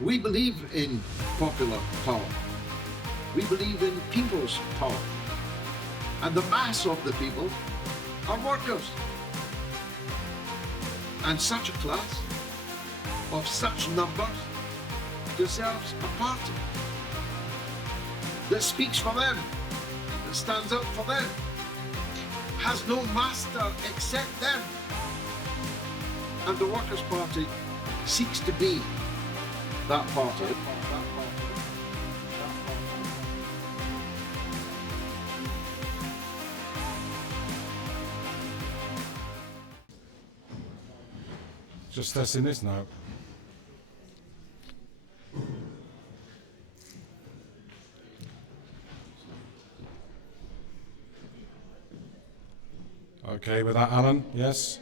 We believe in popular power. We believe in people's power. And the mass of the people are workers. And such a class of such numbers deserves a party that speaks for them, that stands up for them, has no master except them. And the Workers' Party seeks to be that party. Just testing this now. Okay with that, Alan? Yes?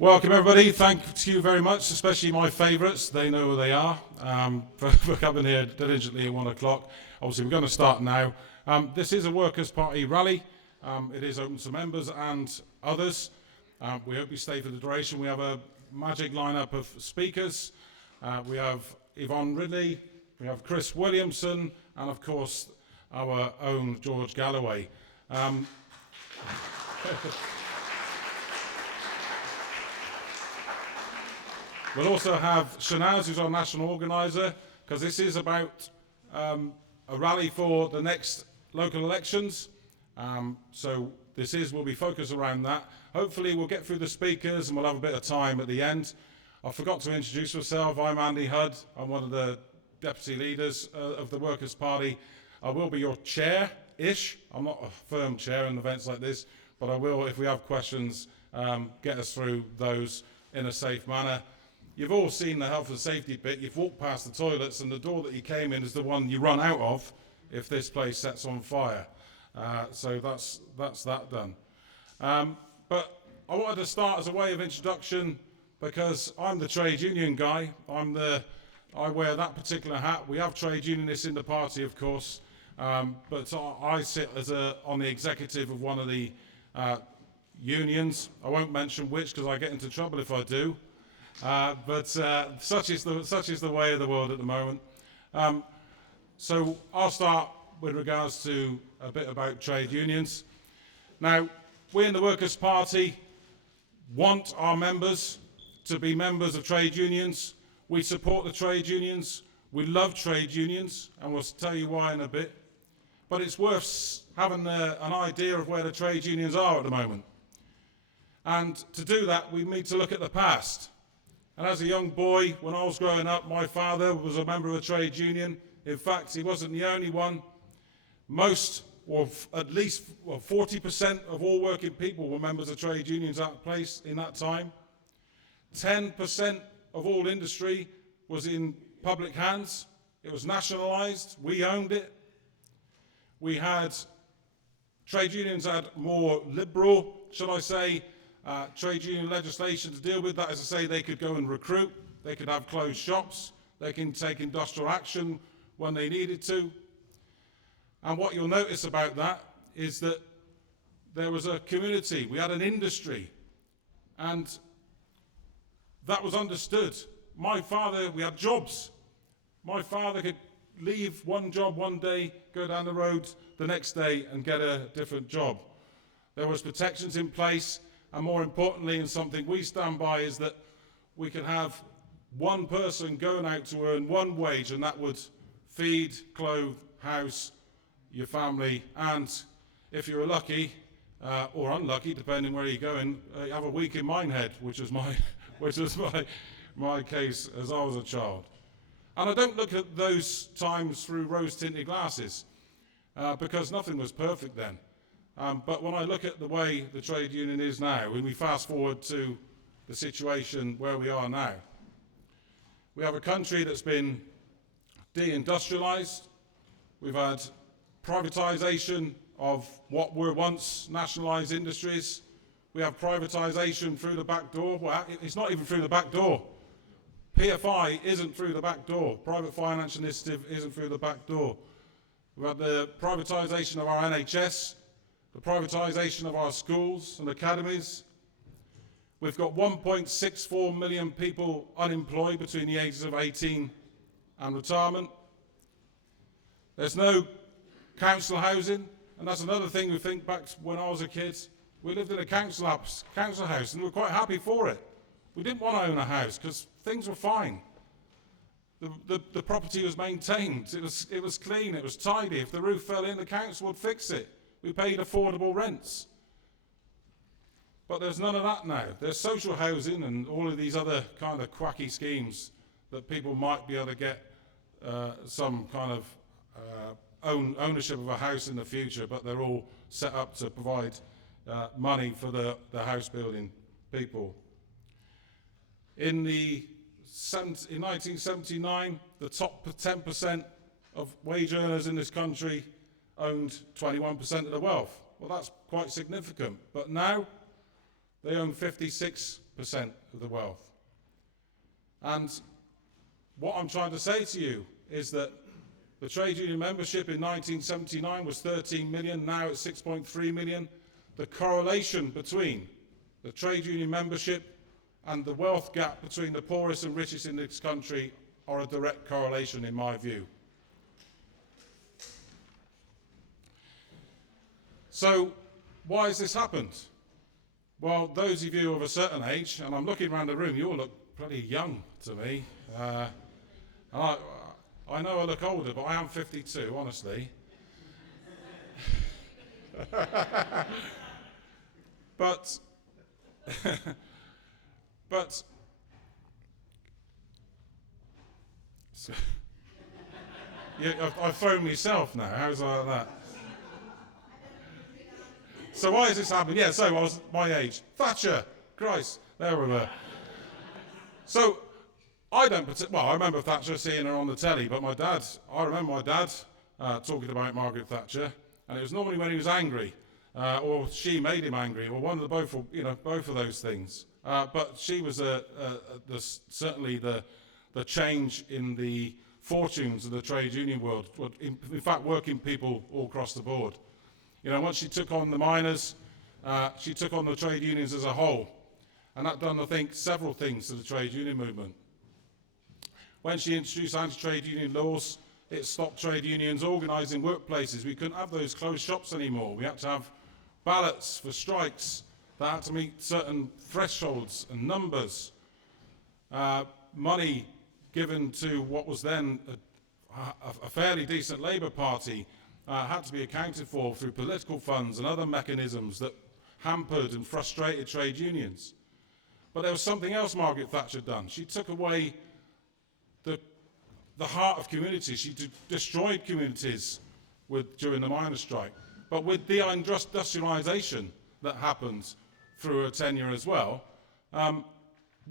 Welcome everybody, thank you very much, especially my favourites, they know who they are, for coming here diligently at 1 o'clock. Obviously we're going to start now. This is a Workers' Party rally, it is open to members and others. We hope you stay for the duration. We have a magic lineup of speakers. We have Yvonne Ridley, we have Chris Williamson, and of course our own George Galloway. We'll also have Shanaz, who's our national organiser, because this is about a rally for the next local elections. So will be focused around that. Hopefully we'll get through the speakers and we'll have a bit of time at the end. I forgot to introduce myself. I'm Andy Hudd. I'm one of the deputy leaders of the Workers' Party. I will be your chair-ish. I'm not a firm chair in events like this, but I will, if we have questions, get us through those in a safe manner. You've all seen the health and safety bit. You've walked past the toilets and the door that you came in is the one you run out of if this place sets on fire. So that's that done. But I wanted to start as a way of introduction because I'm the trade union guy. I wear that particular hat. We have trade unionists in the party, of course, but I sit on the executive of one of the unions. I won't mention which because I get into trouble if I do. But such is the way of the world at the moment. So I'll start with regards to a bit about trade unions. Now, we in the Workers' Party want our members to be members of trade unions. We support the trade unions. We love trade unions, and we'll tell you why in a bit. But it's worth having an idea of where the trade unions are at the moment. And to do that, we need to look at the past. And as a young boy, when I was growing up, my father was a member of a trade union. In fact, he wasn't the only one. Most, or at least 40% of all working people were members of trade unions in that time. 10% of all industry was in public hands. It was nationalised. We owned it. We had, trade unions had more liberal, shall I say, trade union legislation to deal with that. As I say, they could go and recruit, they could have closed shops, they can take industrial action when they needed to. And what you'll notice about that is that there was a community, we had an industry, and that was understood. We had jobs. My father could leave one job one day, go down the road the next day and get a different job. There was protections in place. And more importantly, and something we stand by, is that we can have one person going out to earn one wage, and that would feed, clothe, house your family, and if you're lucky or unlucky, depending where you're going, have a week in Minehead, which was my case as I was a child. And I don't look at those times through rose-tinted glasses because nothing was perfect then. But when I look at the way the trade union is now, when we fast forward to the situation where we are now, we have a country that's been deindustrialised. We've had privatisation of what were once nationalised industries. We have privatisation through the back door. Well, it's not even through the back door. PFI isn't through the back door. Private Finance Initiative isn't through the back door. We've had the privatisation of our NHS, the privatisation of our schools and academies. We've got 1.64 million people unemployed between the ages of 18 and retirement. There's no council housing, and that's another thing we think back to when I was a kid. We lived in a council house, and we were quite happy for it. We didn't want to own a house because things were fine. The property was maintained. It was clean. It was tidy. If the roof fell in, the council would fix it. We paid affordable rents. But there's none of that now. There's social housing and all of these other kind of quacky schemes that people might be able to get some kind of ownership of a house in the future, but they're all set up to provide money for the house building people. In 1979, the top 10% of wage earners in this country owned 21% of the wealth. Well, that's quite significant. But now, they own 56% of the wealth. And what I'm trying to say to you is that the trade union membership in 1979 was 13 million, now it's 6.3 million. The correlation between the trade union membership and the wealth gap between the poorest and richest in this country are a direct correlation in my view. So, why has this happened? Well, those of you of a certain age, and I'm looking around the room, you all look pretty young to me. I know I look older, but I am 52, honestly. But so, yeah, I've thrown myself now. How's that? So why has this happened? Yeah, so I was my age. Thatcher, Christ, there we were. So I remember Thatcher, seeing her on the telly, but I remember my dad talking about Margaret Thatcher, and it was normally when he was angry, or she made him angry, or one of the both of those things. But she was certainly the change in the fortunes of the trade union world. In fact, working people all across the board. Once she took on the miners, she took on the trade unions as a whole. And that done, I think, several things to the trade union movement. When she introduced anti-trade union laws, it stopped trade unions organising workplaces. We couldn't have those closed shops anymore. We had to have ballots for strikes that had to meet certain thresholds and numbers. Money given to what was then a fairly decent Labour Party had to be accounted for through political funds and other mechanisms that hampered and frustrated trade unions. But there was something else Margaret Thatcher had done. She took away the heart of communities. She destroyed communities during the miners' strike. But with the industrialisation that happened through her tenure as well,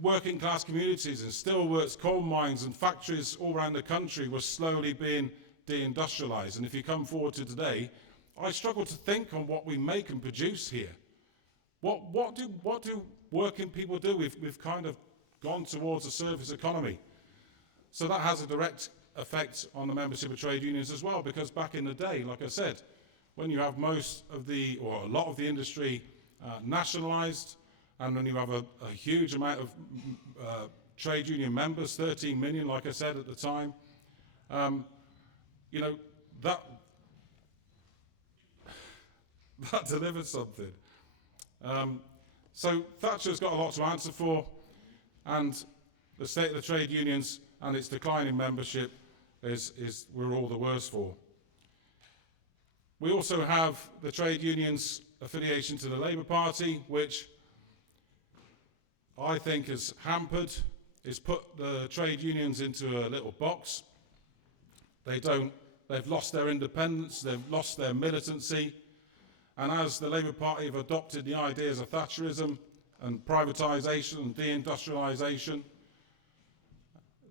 working class communities and steelworks, coal mines and factories all around the country were slowly being deindustrialised. And if you come forward to today, I struggle to think on what we make and produce here. What do working people do? We've kind of gone towards a service economy. So that has a direct effect on the membership of trade unions as well, because back in the day, like I said, when you have most of or a lot of the industry nationalised, and when you have a huge amount of trade union members, 13 million, like I said at the time, that delivered something. So Thatcher's got a lot to answer for, and the state of the trade unions and its decline in membership we're all the worse for. We also have the trade unions' affiliation to the Labour Party, which I think has put the trade unions into a little box. They've lost their independence, they've lost their militancy, and as the Labour Party have adopted the ideas of Thatcherism and privatisation and deindustrialisation,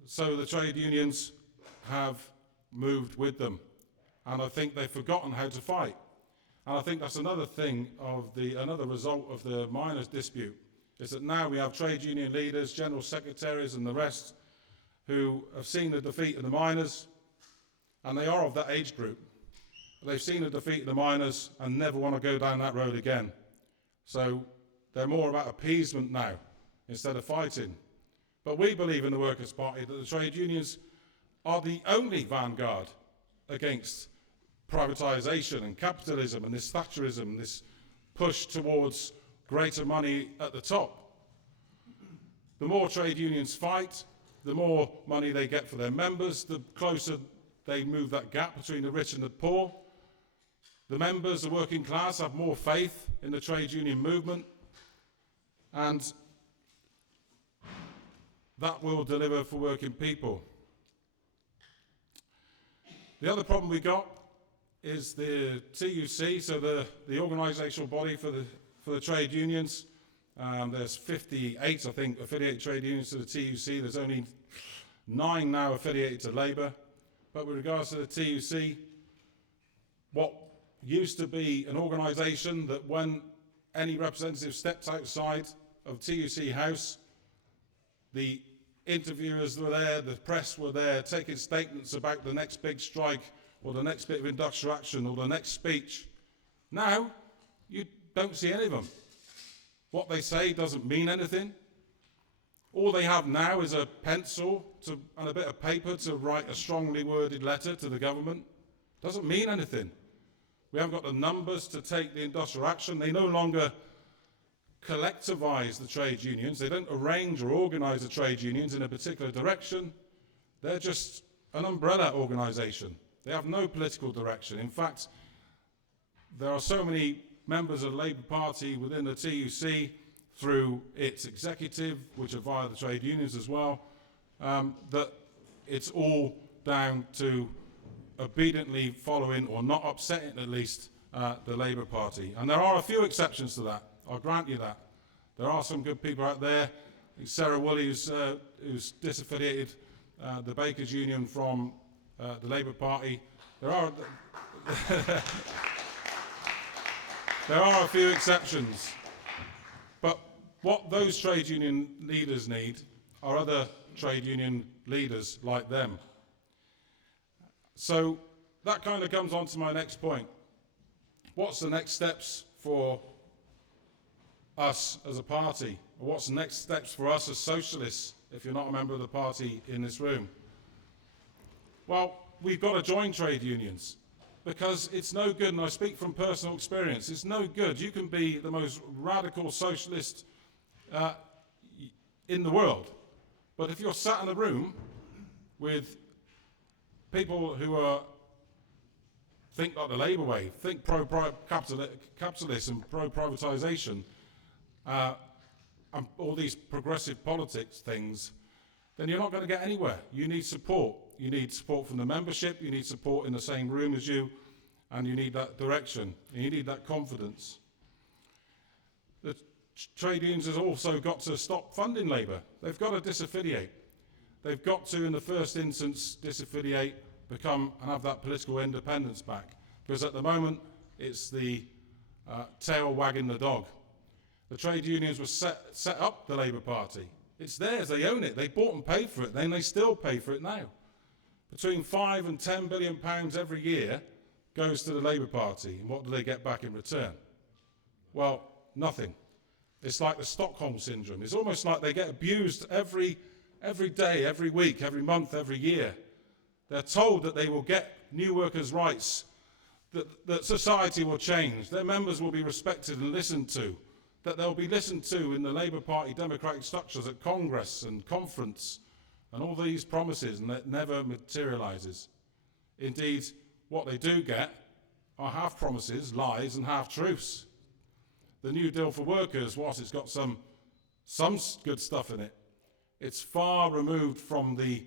so the trade unions have moved with them. And I think they've forgotten how to fight. And I think that's another thing another result of the miners' dispute, is that now we have trade union leaders, general secretaries and the rest who have seen the defeat of the miners, and they are of that age group. They've seen the defeat of the miners and never want to go down that road again. So they're more about appeasement now instead of fighting. But we believe in the Workers' Party that the trade unions are the only vanguard against privatisation and capitalism and this Thatcherism, this push towards greater money at the top. The more trade unions fight, the more money they get for their members, the closer they move that gap between the rich and the poor. The members, the working class, have more faith in the trade union movement, and that will deliver for working people. The other problem we got is the TUC, so the organisational body for the trade unions. There's 58, I think, affiliated trade unions to the TUC. There's only 9 now affiliated to Labour. But with regards to the TUC, what used to be an organisation that when any representative stepped outside of TUC House, the interviewers were there, the press were there, taking statements about the next big strike or the next bit of industrial action or the next speech. Now, you don't see any of them. What they say doesn't mean anything. All they have now is a pencil and a bit of paper to write a strongly worded letter to the government. Doesn't mean anything. We haven't got the numbers to take the industrial action. They no longer collectivise the trade unions. They don't arrange or organise the trade unions in a particular direction. They're just an umbrella organisation. They have no political direction. In fact, there are so many members of the Labour Party within the TUC through its executive, which are via the trade unions as well, that it's all down to obediently following, or not upsetting at least, the Labour Party. And there are a few exceptions to that, I'll grant you that. There are some good people out there. Sarah Woolley, who's disaffiliated the Bakers Union from the Labour Party. There are a few exceptions. But what those trade union leaders need are other trade union leaders like them. So that kind of comes on to my next point. What's the next steps for us as a party? Or what's the next steps for us as socialists, if you're not a member of the party in this room? Well, we've got to join trade unions, because it's no good, and I speak from personal experience, it's no good. You can be the most radical socialist in the world, but if you're sat in a room with people who think like the Labour way, think pro-capitalist and pro-privatisation, and all these progressive politics things, then you're not going to get anywhere. You need support. You need support from the membership, you need support in the same room as you, and you need that direction, and you need that confidence. The trade unions have also got to stop funding Labour. They've got to disaffiliate. They've got to, in the first instance, disaffiliate, become and have that political independence back. Because at the moment, it's the tail wagging the dog. The trade unions were set up the Labour Party. It's theirs, they own it, they bought and paid for it, then they still pay for it now. Between £5 and £10 billion every year goes to the Labour Party, and what do they get back in return? Well, nothing. It's like the Stockholm Syndrome. It's almost like they get abused every day, every week, every month, every year. They're told that they will get new workers' rights, that society will change, their members will be respected and listened to, that they'll be listened to in the Labour Party democratic structures at Congress and conference, and all these promises, and that never materialises. Indeed, what they do get are half promises, lies, and half truths. The New Deal for Workers, whilst it's got some good stuff in it, it's far removed from the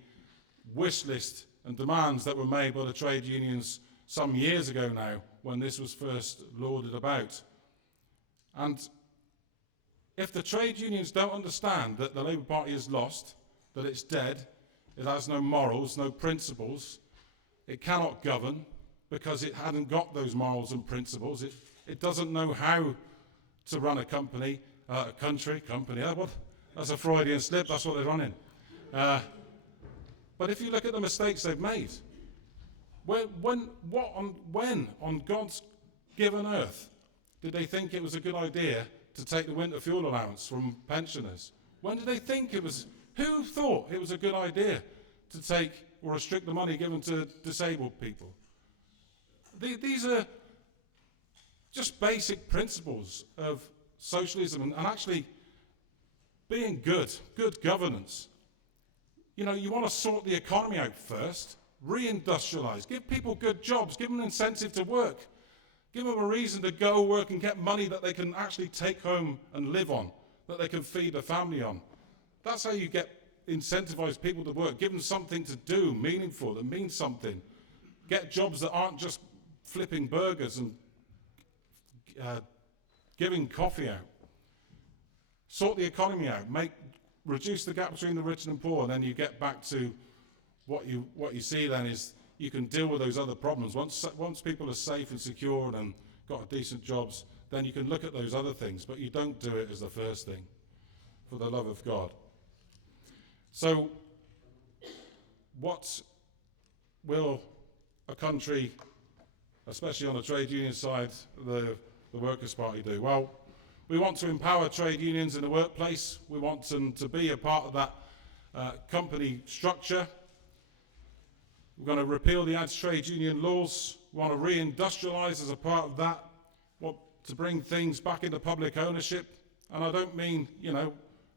wish list and demands that were made by the trade unions some years ago now, when this was first lauded about. And if the trade unions don't understand that the Labour Party is lost, that it's dead, it has no morals, no principles, it cannot govern because it hadn't got those morals and principles, it doesn't know how to run a company, that's a Freudian slip, that's what they're running. But if you look at the mistakes they've made, when on God's given earth did they think it was a good idea to take the winter fuel allowance from pensioners? When did they think it was? Who thought it was a good idea to take or restrict the money given to disabled people? These are just basic principles of socialism and actually being good governance. You know, you want to sort the economy out first, reindustrialize, give people good jobs, give them an incentive to work, give them a reason to go work and get money that they can actually take home and live on, that they can feed a family on. That's how you incentivize people to work. Give them something to do, meaningful, that means something. Get jobs that aren't just flipping burgers and giving coffee out. Sort the economy out. Reduce the gap between the rich and the poor, and then you get back to what you see then is you can deal with those other problems. Once people are safe and secure and got decent jobs, then you can look at those other things, but you don't do it as the first thing, for the love of God. So, what will a country, especially on the trade union side, the Workers' Party do? Well, we want to empower trade unions in the workplace. We want them to be a part of that company structure. We're going to repeal the anti-trade union laws. We want to reindustrialise as a part of that. Want to bring things back into public ownership. And I don't mean,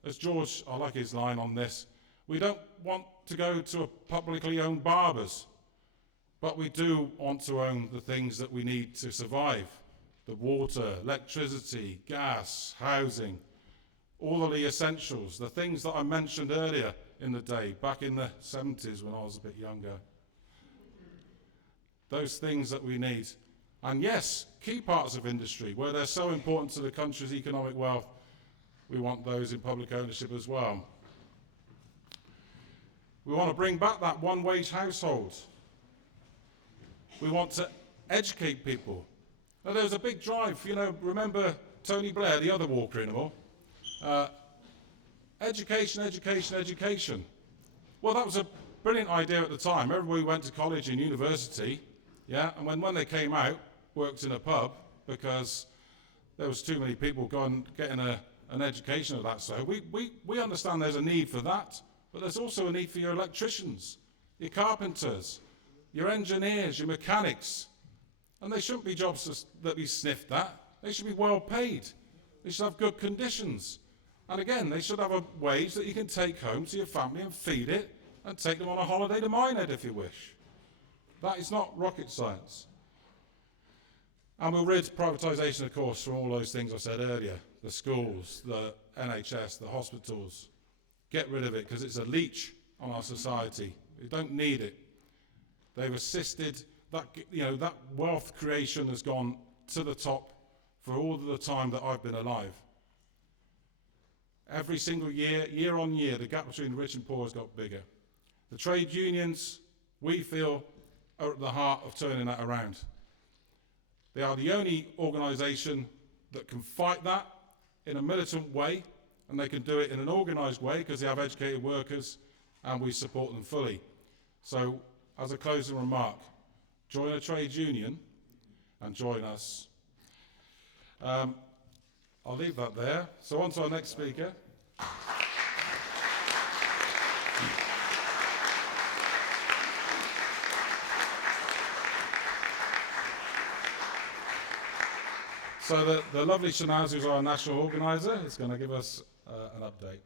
as George, I like his line on this, we don't want to go to a publicly owned barbers, but we do want to own the things that we need to survive. The water, electricity, gas, housing, all of the essentials, the things that I mentioned earlier in the day, back in the 70s when I was a bit younger. Those things that we need. And yes, key parts of industry, where they're so important to the country's economic wealth, we want those in public ownership as well. We want to bring back that one-wage household. We want to educate people. Now, there was a big drive, remember Tony Blair, the other Walker animal? Education, education, education. Well, that was a brilliant idea at the time. Everybody went to college and university, and when they came out, worked in a pub because there was too many people getting an education of that. So we understand there's a need for that, but there's also a need for your electricians, your carpenters, your engineers, your mechanics. And they shouldn't be jobs that be sniffed at. They should be well paid. They should have good conditions. And again, they should have a wage that you can take home to your family and feed it and take them on a holiday to Minehead if you wish. That is not rocket science. And we'll rid privatisation, of course, from all those things I said earlier. The schools, the NHS, the hospitals. Get rid of it because it's a leech on our society. We don't need it. They've assisted... that wealth creation has gone to the top for all of the time that I've been alive. Every single year on year, the gap between the rich and poor has got bigger. The trade unions, we feel, are at the heart of turning that around. They are the only organisation that can fight that in a militant way, and they can do it in an organised way because they have educated workers, and we support them fully. So, as a closing remark, join a trade union and join us. I'll leave that there. So on to our next speaker. So the lovely Shanaz, who's our national organiser, is going to give us an update.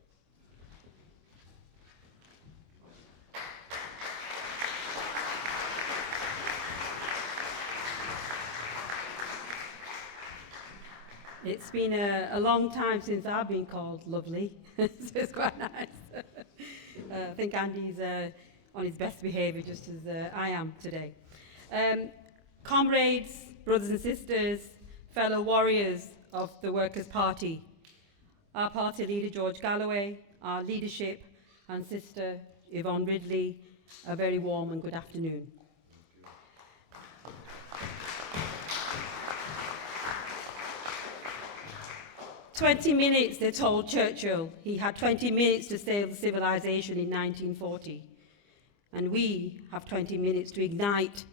It's been a long time since I've been called lovely, so it's quite nice. I think Andy's on his best behaviour just as I am today. Comrades, brothers and sisters, fellow warriors of the Workers' Party, our party leader George Galloway, our leadership and sister Yvonne Ridley, a very warm and good afternoon. 20 minutes, they told Churchill. He had 20 minutes to save civilization in 1940. And we have 20 minutes to ignite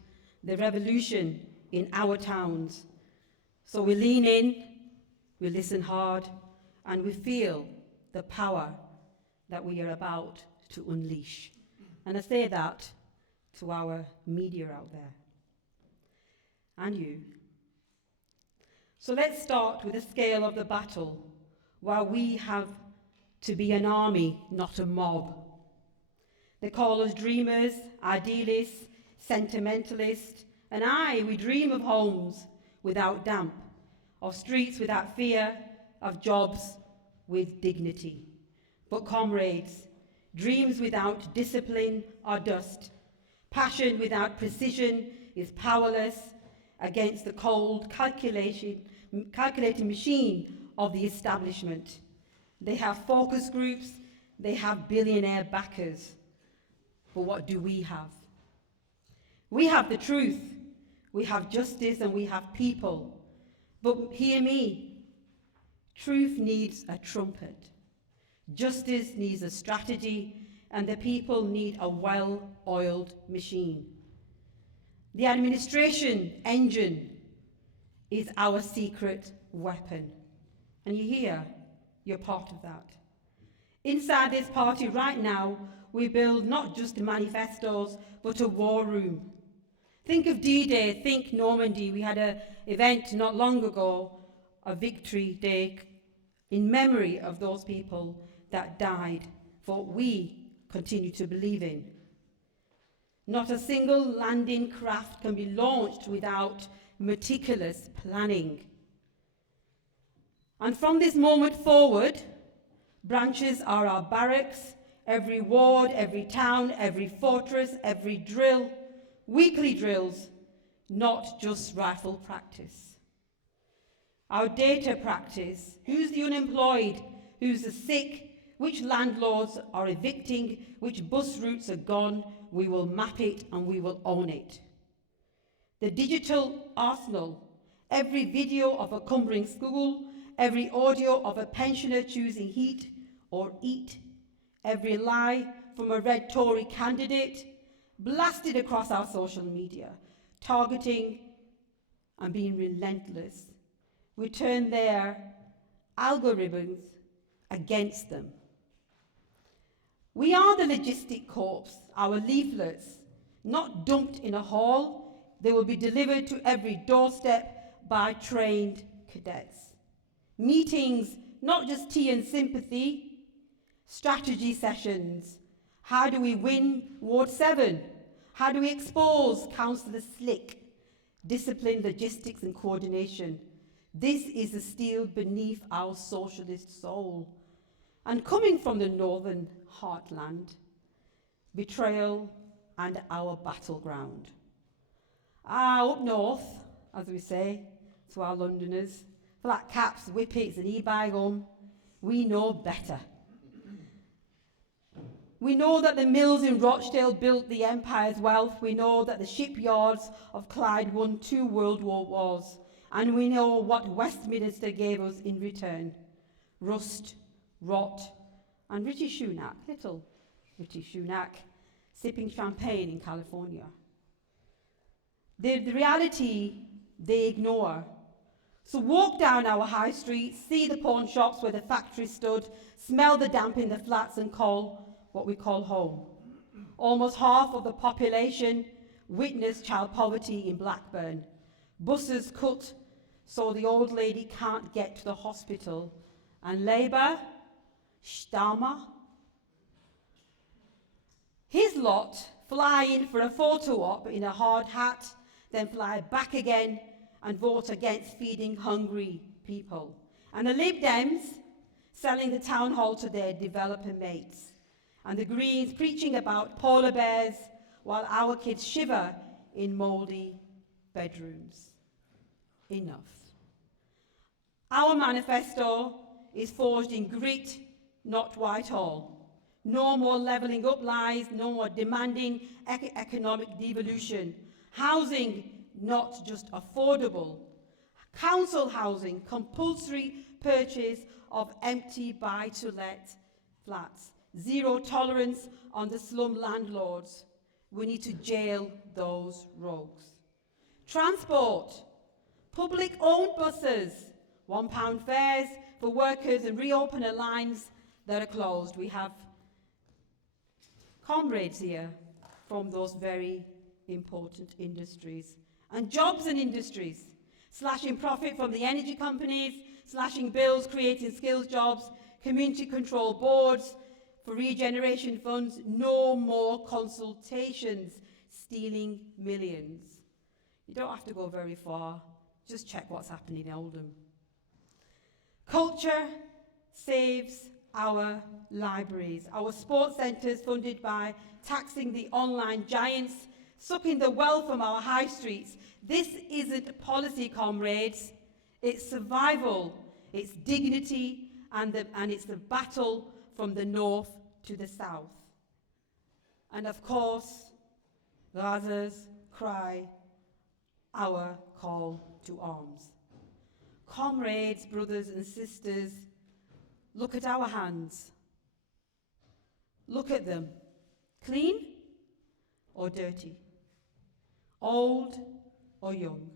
the revolution in our towns. So we lean in, we listen hard, and we feel the power that we are about to unleash. And I say that to our media out there. And you. So let's start with the scale of the battle, while we have to be an army, not a mob. They call us dreamers, idealists, sentimentalists, and we dream of homes without damp, of streets without fear, of jobs with dignity. But comrades, dreams without discipline are dust. Passion without precision is powerless against the cold, calculating machine of the establishment. They have focus groups, they have billionaire backers. But what do we have? We have the truth, we have justice, and we have people. But hear me, truth needs a trumpet. Justice needs a strategy, and the people need a well-oiled machine. The administration engine is our secret weapon. And you hear, you're part of that. Inside this party right now, we build not just manifestos, but a war room. Think of D-Day, think Normandy. We had an event not long ago, a victory day, in memory of those people that died for what we continue to believe in. Not a single landing craft can be launched without meticulous planning. And from this moment forward, branches are our barracks, every ward, every town, every fortress, every drill, weekly drills, not just rifle practice. Our data practice, who's the unemployed, who's the sick, which landlords are evicting, which bus routes are gone, we will map it and we will own it. The digital arsenal, every video of a cumbering school, every audio of a pensioner choosing heat or eat, every lie from a red Tory candidate, blasted across our social media, targeting and being relentless. We turn their algorithms against them. We are the logistic corps, our leaflets, not dumped in a hall, they will be delivered to every doorstep by trained cadets. Meetings, not just tea and sympathy, strategy sessions. How do we win Ward 7? How do we expose Councillor Slick? Discipline, logistics and coordination. This is the steel beneath our socialist soul. And coming from the northern heartland, betrayal and our battleground. Up north, as we say to our Londoners, flat caps, whippets and e-bag we know better. We know that the mills in Rochdale built the empire's wealth. We know that the shipyards of Clyde won 2 World War wars. And we know what Westminster gave us in return. Rust, rot, and Richie Sunak, little Richie Sunak, sipping champagne in California. The reality they ignore. So walk down our high streets, see the pawn shops where the factory stood, smell the damp in the flats and call what we call home. Almost half of the population witnessed child poverty in Blackburn. Buses cut so the old lady can't get to the hospital. And Labour, Starmer, his lot fly in for a photo op in a hard hat, then fly back again and vote against feeding hungry people. And the Lib Dems selling the town hall to their developer mates. And the Greens preaching about polar bears while our kids shiver in mouldy bedrooms. Enough. Our manifesto is forged in grit, not Whitehall. No more levelling up lies, no more demanding economic devolution. Housing, not just affordable. Council housing, compulsory purchase of empty buy-to-let flats. Zero tolerance on the slum landlords. We need to jail those rogues. Transport, public-owned buses, £1 fares for workers and reopen the lines that are closed. We have comrades here from those very important industries. And jobs and industries, slashing profit from the energy companies, slashing bills, creating skills jobs, community control boards for regeneration funds, no more consultations, stealing millions. You don't have to go very far, just check what's happening in Oldham. Culture saves our libraries, our sports centres funded by taxing the online giants, sucking the wealth from our high streets. This isn't policy, comrades. It's survival, it's dignity, and it's the battle from the north to the south. And of course, Gaza's cry, our call to arms. Comrades, brothers and sisters, look at our hands. Look at them. Clean or dirty? Old or young?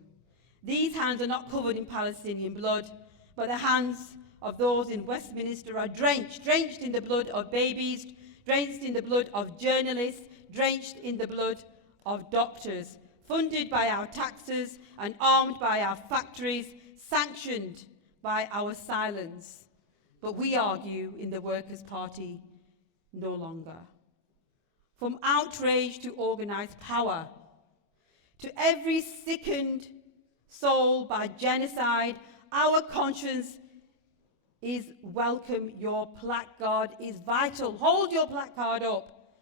These hands are not covered in Palestinian blood, but the hands of those in Westminster are drenched in the blood of babies, drenched in the blood of journalists, drenched in the blood of doctors, funded by our taxes and armed by our factories, sanctioned by our silence. But we argue in the Workers' Party no longer. From outrage to organised power, to every sickened soul by genocide, our conscience is welcome. Your placard is vital. Hold your placard up.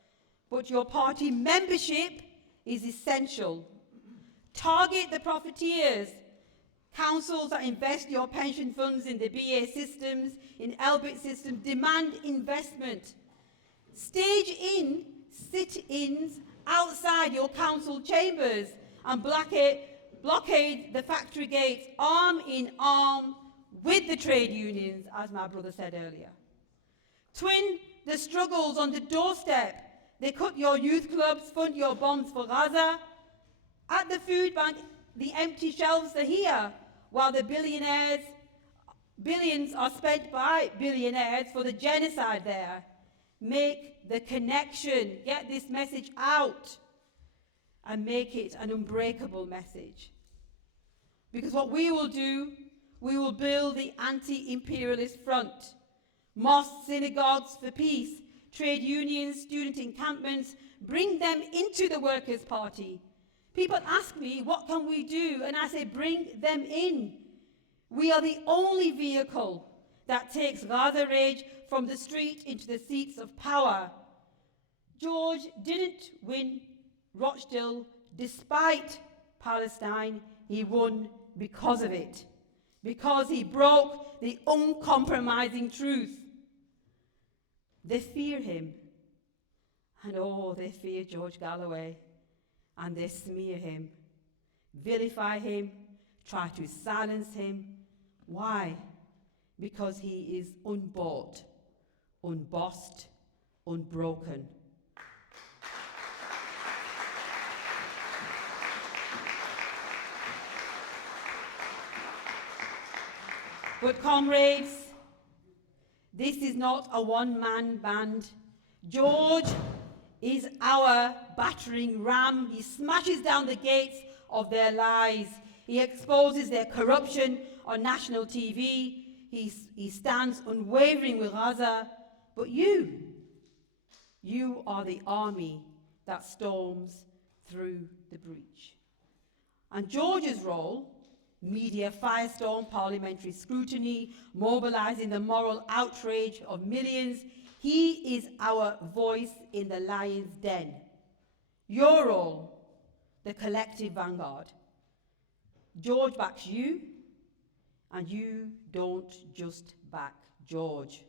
But your party membership is essential. Target the profiteers. Councils that invest your pension funds in the BA systems, in Elbit systems, demand investment. Stage in sit-ins outside your council chambers and blockade the factory gates arm in arm with the trade unions, as my brother said earlier. Twin the struggles on the doorstep. They cut your youth clubs, fund your bombs for Gaza. At the food bank, the empty shelves are here, while the billions are spent by billionaires for the genocide there. Make the connection, get this message out, and make it an unbreakable message. Because what we will do, we will build the anti-imperialist front. Mosques, synagogues for peace, trade unions, student encampments, bring them into the Workers' Party. People ask me, what can we do? And I say, bring them in. We are the only vehicle that takes Gaza rage from the street into the seats of power. George didn't win Rochdale despite Palestine. He won because of it. Because he broke the uncompromising truth. They fear him. And oh, they fear George Galloway. And they smear him, vilify him, try to silence him. Why? Because he is unbought, unbossed, unbroken. But comrades, this is not a one-man band. George is our battering ram. He smashes down the gates of their lies. He exposes their corruption on national TV. He stands unwavering with Gaza. But you are the army that storms through the breach. And George's role, media firestorm, parliamentary scrutiny, mobilizing the moral outrage of millions, he is our voice in the lion's den. Your role, the collective vanguard. George backs you, and you don't just back George.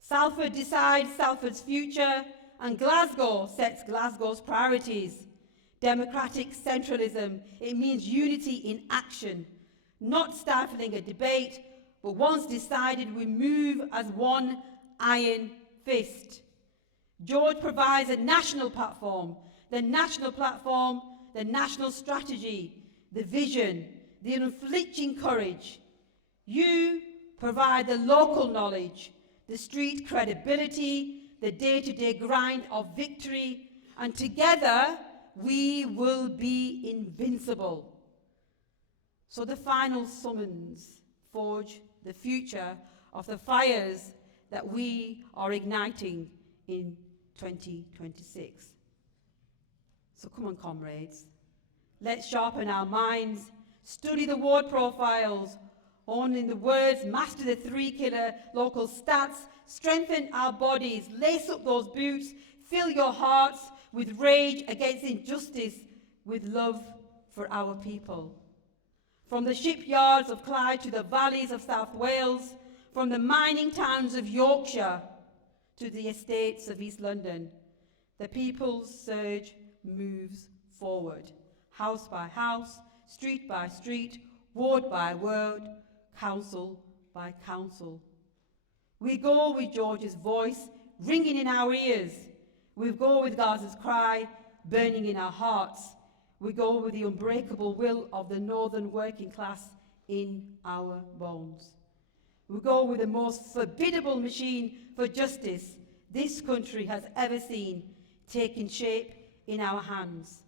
Salford decides Salford's future, and Glasgow sets Glasgow's priorities. Democratic centralism, it means unity in action, not stifling a debate, but once decided, we move as one iron fist. George provides a national platform, the national strategy, the vision, the unflinching courage. You provide the local knowledge, the street credibility, the day-to-day grind of victory, and together we will be invincible. So the final summons forge the future of the fires that we are igniting in 2026. So come on, comrades. Let's sharpen our minds, study the ward profiles, hone in the words, master the 3 killer local stats, strengthen our bodies, lace up those boots, fill your hearts with rage against injustice, with love for our people. From the shipyards of Clyde to the valleys of South Wales, from the mining towns of Yorkshire to the estates of East London, the people's surge moves forward, house by house, street by street, ward by ward, council by council. We go with George's voice ringing in our ears. We go with Gaza's cry burning in our hearts. We go with the unbreakable will of the northern working class in our bones. We go with the most formidable machine for justice this country has ever seen taking shape in our hands.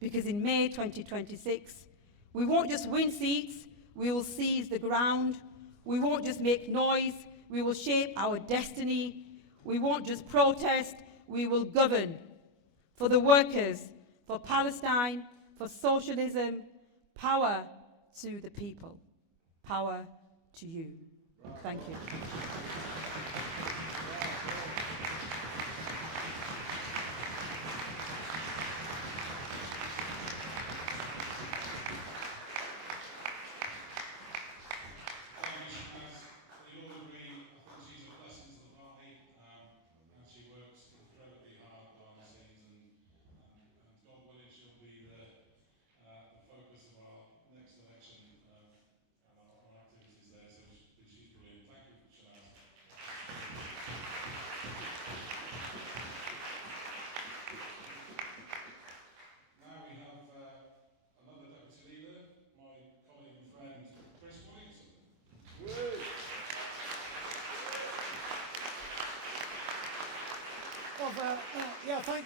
Because in May 2026, we won't just win seats, we will seize the ground. We won't just make noise, we will shape our destiny. We won't just protest, we will govern. For the workers, for Palestine, for socialism, power to the people, power to you. Thank you.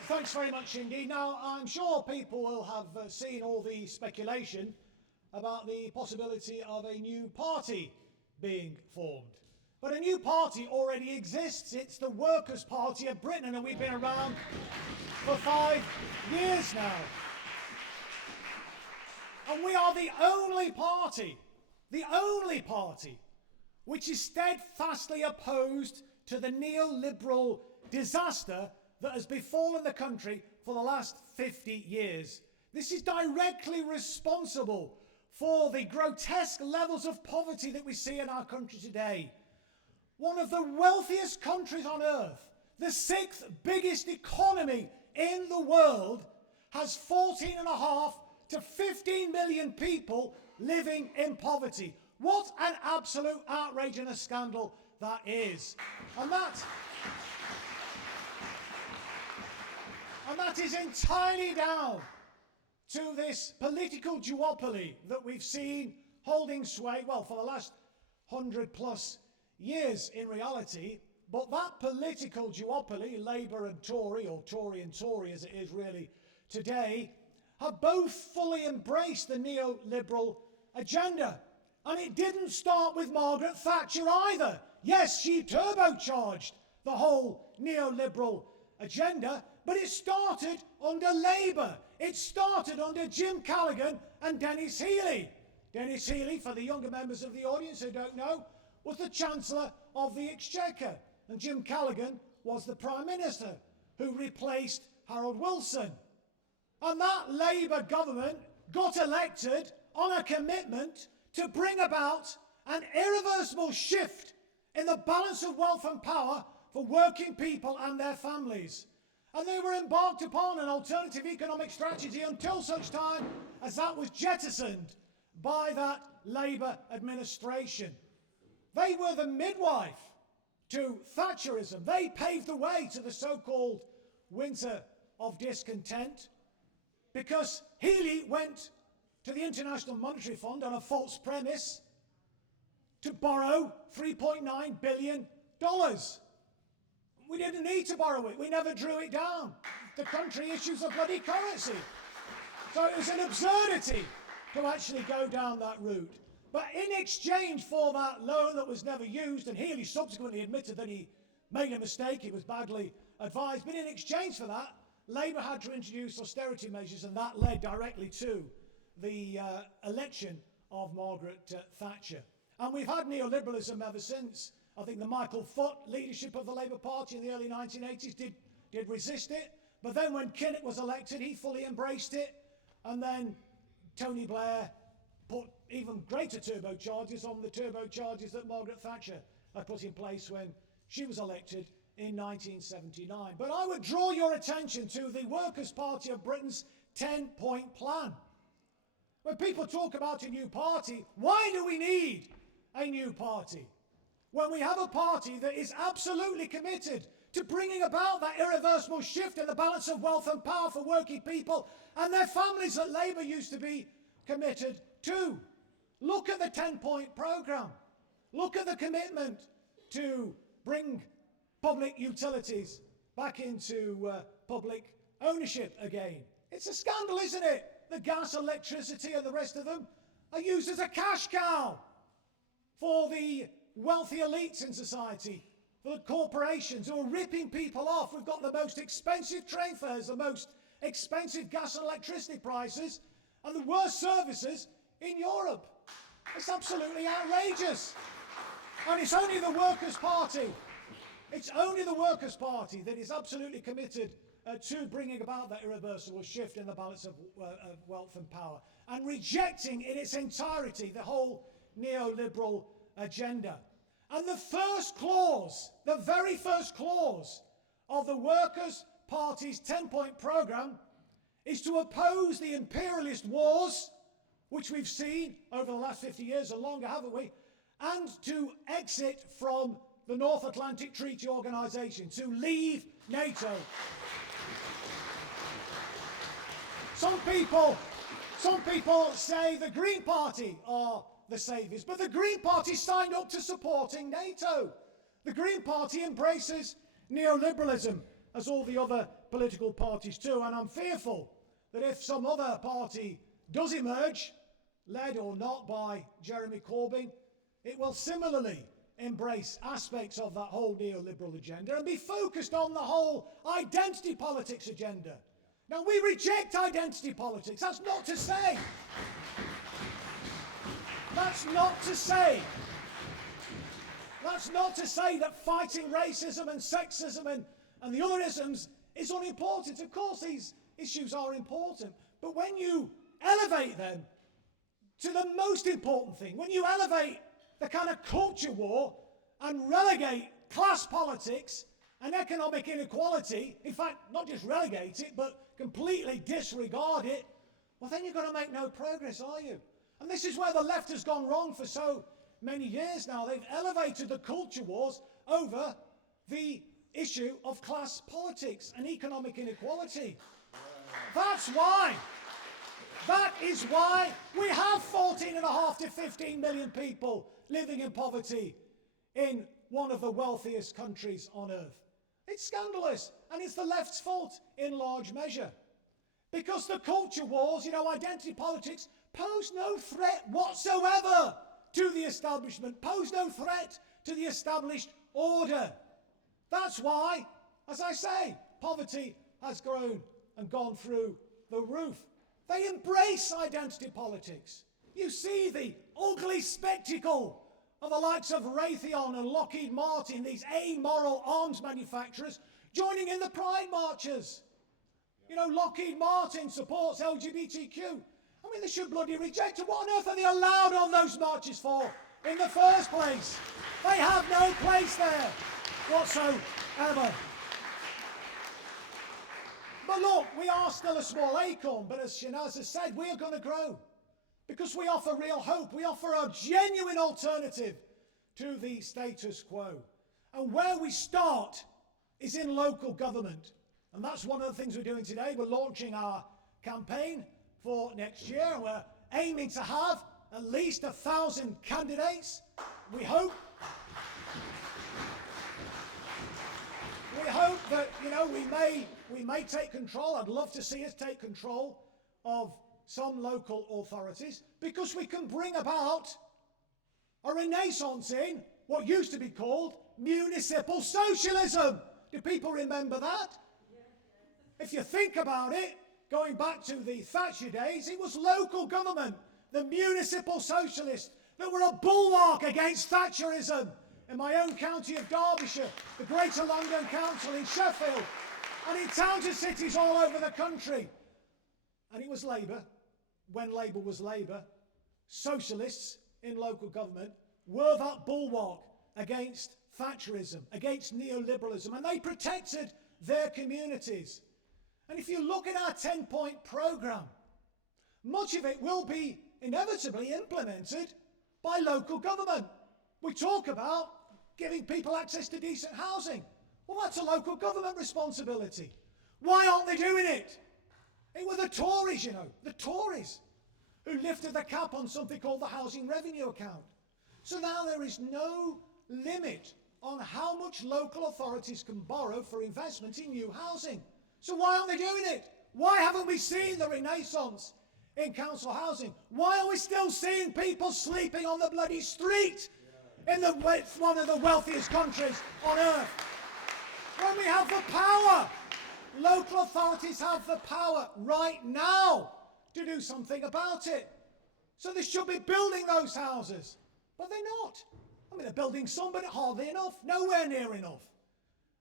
Thanks very much indeed. Now, I'm sure people will have seen all the speculation about the possibility of a new party being formed. But a new party already exists. It's the Workers' Party of Britain, and we've been around for 5 years now. And we are the only party which is steadfastly opposed to the neoliberal disaster that has befallen the country for the last 50 years. This is directly responsible for the grotesque levels of poverty that we see in our country today. One of the wealthiest countries on earth, the 6th biggest economy in the world, has 14.5 to 15 million people living in poverty. What an absolute outrage and a scandal that is. And that is entirely down to this political duopoly that we've seen holding sway, well, for the last 100+ years in reality. But that political duopoly, Labour and Tory, or Tory and Tory as it is really today, have both fully embraced the neoliberal agenda. And it didn't start with Margaret Thatcher either. Yes, she turbocharged the whole neoliberal agenda, but it started under Labour. It started under Jim Callaghan and Dennis Healey. Dennis Healey, for the younger members of the audience who don't know, was the Chancellor of the Exchequer, and Jim Callaghan was the Prime Minister who replaced Harold Wilson. And that Labour government got elected on a commitment to bring about an irreversible shift in the balance of wealth and power for working people and their families. And they were embarked upon an alternative economic strategy until such time as that was jettisoned by that Labour administration. They were the midwife to Thatcherism. They paved the way to the so-called winter of discontent, because Healey went to the International Monetary Fund on a false premise to borrow $3.9 billion. We didn't need to borrow it. We never drew it down. The country issues a bloody currency. So it was an absurdity to actually go down that route. But in exchange for that loan that was never used, and Healy subsequently admitted that he made a mistake, he was badly advised, but in exchange for that, Labour had to introduce austerity measures, and that led directly to the election of Margaret Thatcher. And we've had neoliberalism ever since. I think the Michael Foot leadership of the Labour Party in the early 1980s did resist it. But then when Kinnock was elected, he fully embraced it. And then Tony Blair put even greater turbochargers on the turbochargers that Margaret Thatcher had put in place when she was elected in 1979. But I would draw your attention to the Workers' Party of Britain's 10-point plan. When people talk about a new party, why do we need a new party? When we have a party that is absolutely committed to bringing about that irreversible shift in the balance of wealth and power for working people and their families that Labour used to be committed to. Look at the 10-point programme. Look at the commitment to bring public utilities back into public ownership again. It's a scandal, isn't it? The gas, electricity and the rest of them are used as a cash cow for the wealthy elites in society, for the corporations who are ripping people off. We've got the most expensive train fares, the most expensive gas and electricity prices, and the worst services in Europe. It's absolutely outrageous. And it's only the Workers' Party. It's only the Workers' Party that is absolutely committed to bringing about that irreversible shift in the balance of wealth and power, and rejecting in its entirety the whole neoliberal agenda. And the first clause, the very first clause of the Workers' Party's 10-point programme is to oppose the imperialist wars, which we've seen over the last 50 years or longer, haven't we? And to exit from the North Atlantic Treaty Organisation, to leave NATO. Some people say the Green Party are the saviours, but the Green Party signed up to supporting NATO. The Green Party embraces neoliberalism, as all the other political parties too, and I'm fearful that if some other party does emerge, led or not by Jeremy Corbyn, it will similarly embrace aspects of that whole neoliberal agenda and be focused on the whole identity politics agenda. Now, we reject identity politics. That's not to say that fighting racism and sexism and the other isms is unimportant. Of course, these issues are important. But when you elevate them to the most important thing, when you elevate the kind of culture war and relegate class politics and economic inequality, in fact, not just relegate it, but completely disregard it, well, then you're going to make no progress, are you? And this is where the left has gone wrong for so many years now. They've elevated the culture wars over the issue of class politics and economic inequality. That is why we have 14.5 to 15 million people living in poverty in one of the wealthiest countries on earth. It's scandalous, and it's the left's fault in large measure. Because the culture wars, identity politics, pose no threat whatsoever to the establishment, pose no threat to the established order. That's why, as I say, poverty has grown and gone through the roof. They embrace identity politics. You see the ugly spectacle of the likes of Raytheon and Lockheed Martin, these amoral arms manufacturers, joining in the Pride marches. Lockheed Martin supports LGBTQ. I mean, they should bloody reject it. What on earth are they allowed on those marches for in the first place? They have no place there whatsoever. But look, we are still a small acorn, but as Shanaz has said, we are going to grow because we offer real hope. We offer a genuine alternative to the status quo. And where we start is in local government. And that's one of the things we're doing today. We're launching our campaign for next year, and we're aiming to have at least 1,000 candidates. We hope that, we may take control. I'd love to see us take control of some local authorities, because we can bring about a renaissance in what used to be called municipal socialism. Do people remember that? If you think about it, going back to the Thatcher days, it was local government, the municipal socialists, that were a bulwark against Thatcherism. In my own county of Derbyshire, the Greater London Council in Sheffield, and in towns and cities all over the country. And it was Labour, when Labour was Labour, socialists in local government were that bulwark against Thatcherism, against neoliberalism, and they protected their communities. And if you look at our 10-point programme, much of it will be inevitably implemented by local government. We talk about giving people access to decent housing. Well, that's a local government responsibility. Why aren't they doing it? It were the Tories, the Tories, who lifted the cap on something called the Housing Revenue Account. So now there is no limit on how much local authorities can borrow for investment in new housing. So why aren't they doing it? Why haven't we seen the renaissance in council housing? Why are we still seeing people sleeping on the bloody street in one of the wealthiest countries on earth? When we have the power, local authorities have the power right now to do something about it. So they should be building those houses, but they're not. I mean, they're building some, but hardly enough, nowhere near enough.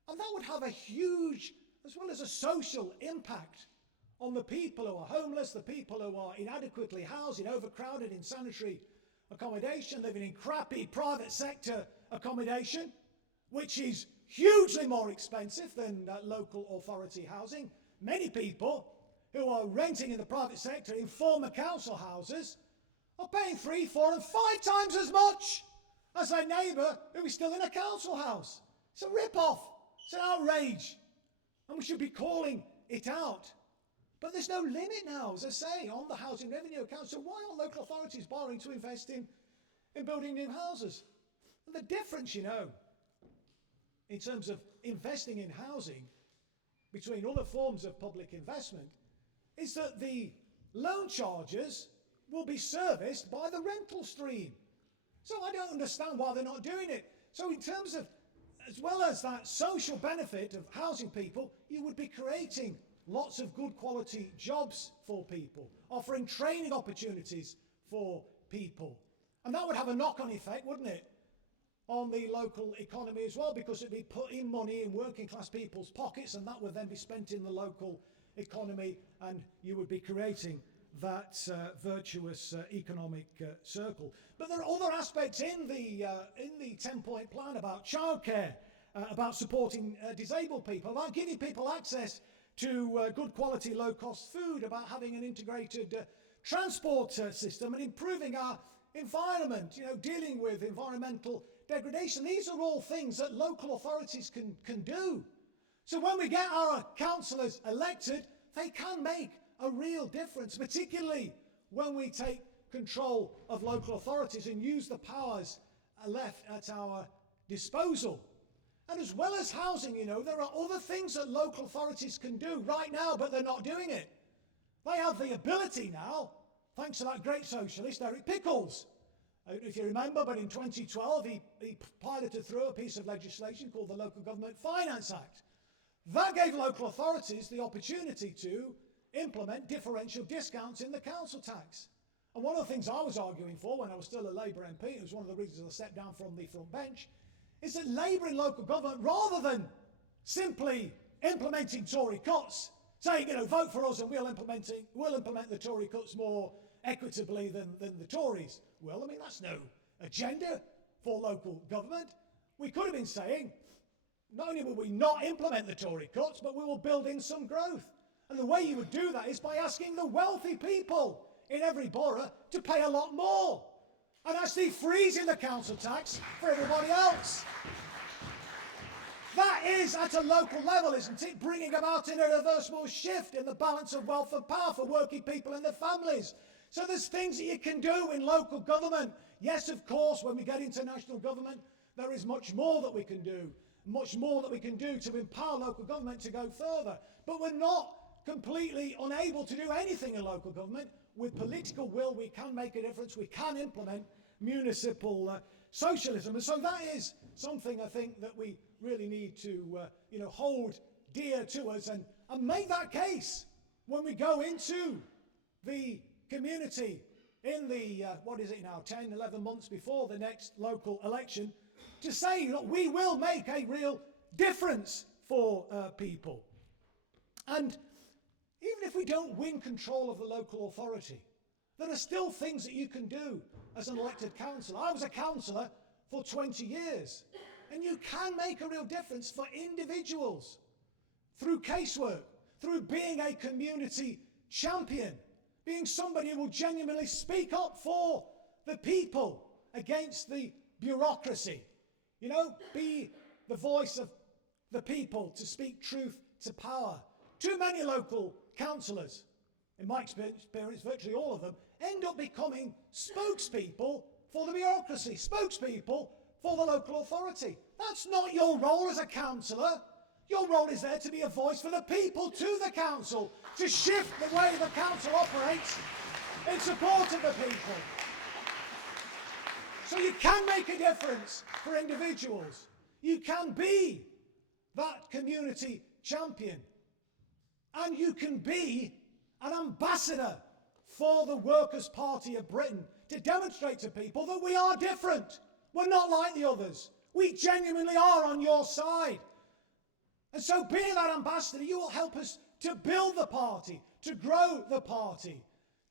And that would have a huge, as well as a social impact on the people who are homeless, the people who are inadequately housed, in overcrowded, insanitary accommodation, living in crappy private sector accommodation, which is hugely more expensive than local authority housing. Many people who are renting in the private sector in former council houses are paying 3, 4 and 5 times as much as their neighbour who is still in a council house. It's a rip-off. It's an outrage. And we should be calling it out. But there's no limit now, as I say, on the Housing Revenue Account. So why are local authorities borrowing to invest in building new houses? And the difference, in terms of investing in housing between other forms of public investment is that the loan charges will be serviced by the rental stream. So I don't understand why they're not doing it. So in terms of, as well as that social benefit of housing people, you would be creating lots of good quality jobs for people, offering training opportunities for people. And that would have a knock-on effect, wouldn't it, on the local economy as well, because it'd be putting money in working class people's pockets, and that would then be spent in the local economy, and you would be creating that virtuous economic circle. But there are other aspects in the 10-point plan about childcare, about supporting disabled people, about giving people access to good quality, low-cost food, about having an integrated transport system and improving our environment, dealing with environmental degradation. These are all things that local authorities can do. So when we get our councillors elected, they can make a real difference, particularly when we take control of local authorities and use the powers left at our disposal. And as well as housing, there are other things that local authorities can do right now, but they're not doing it. They have the ability now, thanks to that great socialist, Eric Pickles. I don't know if you remember, but in 2012, he piloted through a piece of legislation called the Local Government Finance Act. That gave local authorities the opportunity to implement differential discounts in the council tax. And one of the things I was arguing for when I was still a Labour MP, it was one of the reasons I stepped down from the front bench, is that Labour in local government, rather than simply implementing Tory cuts, saying, vote for us and we'll implement the Tory cuts more equitably than the Tories. Well, that's no agenda for local government. We could have been saying, not only will we not implement the Tory cuts, but we will build in some growth. And the way you would do that is by asking the wealthy people in every borough to pay a lot more, and actually freezing the council tax for everybody else. That is, at a local level, isn't it, bringing about an irreversible shift in the balance of wealth and power for working people and their families. So there's things that you can do in local government. Yes, of course, when we get into national government, there is much more that we can do. much more that we can do to empower local government to go further. But we're not completely unable to do anything in local government. With political will, we can make a difference. We can implement municipal socialism. And so that is something I think that we really need to hold dear to us and make that case when we go into the community in the, 10, 11 months before the next local election, to say that we will make a real difference for people. And even if we don't win control of the local authority, there are still things that you can do as an elected councillor. I was a councillor for 20 years, and you can make a real difference for individuals through casework, through being a community champion, being somebody who will genuinely speak up for the people against the bureaucracy. Be the voice of the people to speak truth to power. Too many local councillors, in my experience, virtually all of them, end up becoming spokespeople for the bureaucracy, spokespeople for the local authority. That's not your role as a councillor. Your role is there to be a voice for the people to the council, to shift the way the council operates in support of the people. So you can make a difference for individuals. You can be that community champion. And you can be an ambassador for the Workers' Party of Britain to demonstrate to people that we are different. We're not like the others. We genuinely are on your side. And so being that ambassador, you will help us to build the party, to grow the party,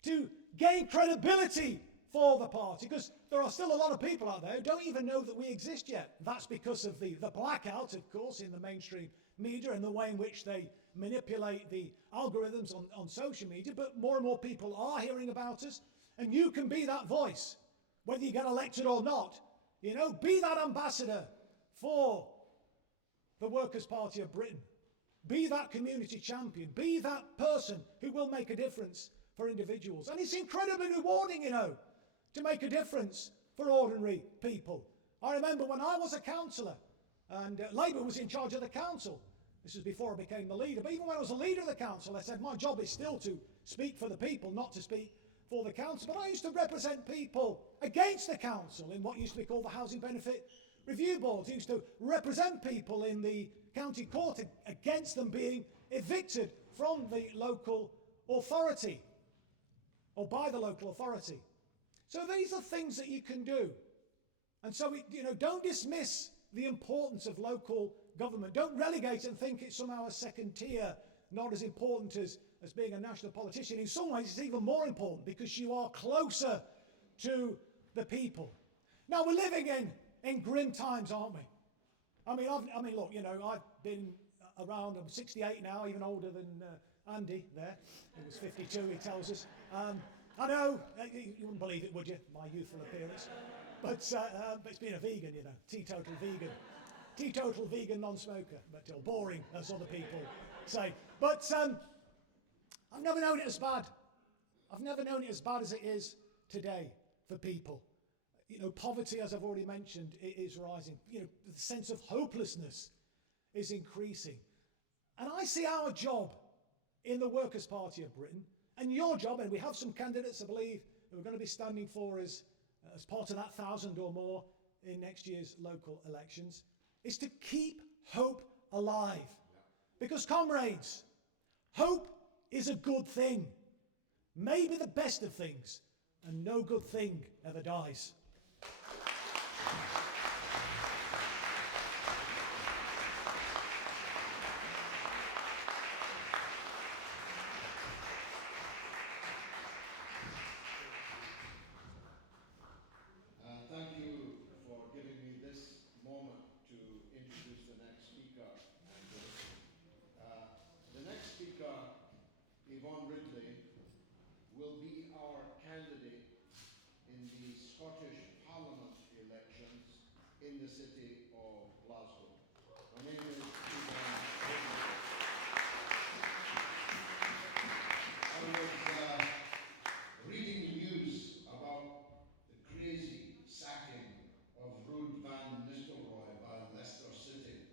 to gain credibility for the party, because there are still a lot of people out there who don't even know that we exist yet. That's because of the blackout, of course, in the mainstream media and the way in which they manipulate the algorithms on social media, but more and more people are hearing about us, and you can be that voice, whether you get elected or not. Be that ambassador for the Workers' Party of Britain. Be that community champion. Be that person who will make a difference for individuals. And it's incredibly rewarding, to make a difference for ordinary people. I remember when I was a councillor and Labour was in charge of the council. This was before I became the leader. But even when I was a leader of the council, I said my job is still to speak for the people, not to speak for the council. But I used to represent people against the council in what used to be called the Housing Benefit Review Boards. I used to represent people in the county court against them being evicted from the local authority or by the local authority. So these are things that you can do. And so, don't dismiss the importance of local government. Don't relegate it and think it's somehow a second tier, not as important as being a national politician. In some ways, it's even more important because you are closer to the people. Now, we're living in grim times, aren't we? I mean, look, I've been around. I'm 68 now, even older than Andy there. He was 52, he tells us. I know, you wouldn't believe it, would you, my youthful appearance? But it's been a vegan, teetotal vegan. Teetotal vegan non-smoker, but boring, as other people say. But I've never known it as bad. I've never known it as bad as it is today for people. Poverty, as I've already mentioned, is rising. The sense of hopelessness is increasing. And I see our job in the Workers' Party of Britain, and your job, and we have some candidates, I believe, who are going to be standing for us as part of that 1,000 or more in next year's local elections, is to keep hope alive. Because, comrades, hope is a good thing, maybe the best of things, and no good thing ever dies. Thank you for giving me this moment to introduce the next speaker. The next speaker, Yvonne Ridley, will be our candidate in the Scottish Parliament elections in the city of Glasgow. Her name is Yvonne Ridley. I was reading the news about the crazy sacking of Ruud van Nistelrooy by Leicester City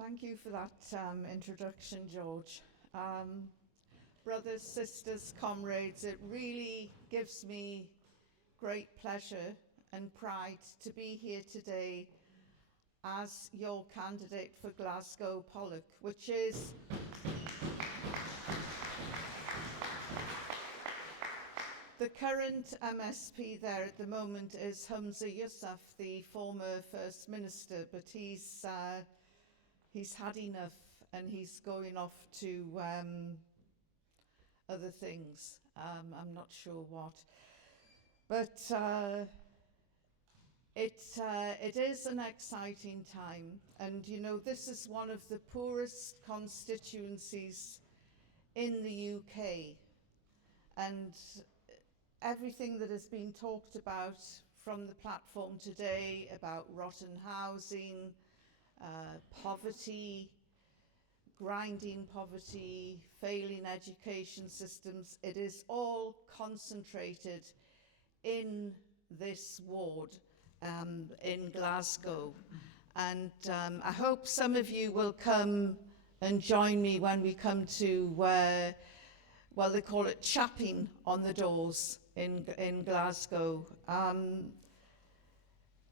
Thank you for that introduction, George. Brothers, sisters, comrades, it really gives me great pleasure and pride to be here today as your candidate for Glasgow Pollock, which is the current MSP there at the moment is Humza Yousaf, the former First Minister, but he's had enough and he's going off to other things. I'm not sure what. But it is an exciting time. And, you know, this is one of the poorest constituencies in the UK. And everything that has been talked about from the platform today about rotten housing, poverty, grinding poverty, failing education systems, it is all concentrated in this ward in Glasgow. And I hope some of you will come and join me when we come to, well, they call it chapping on the doors in Glasgow.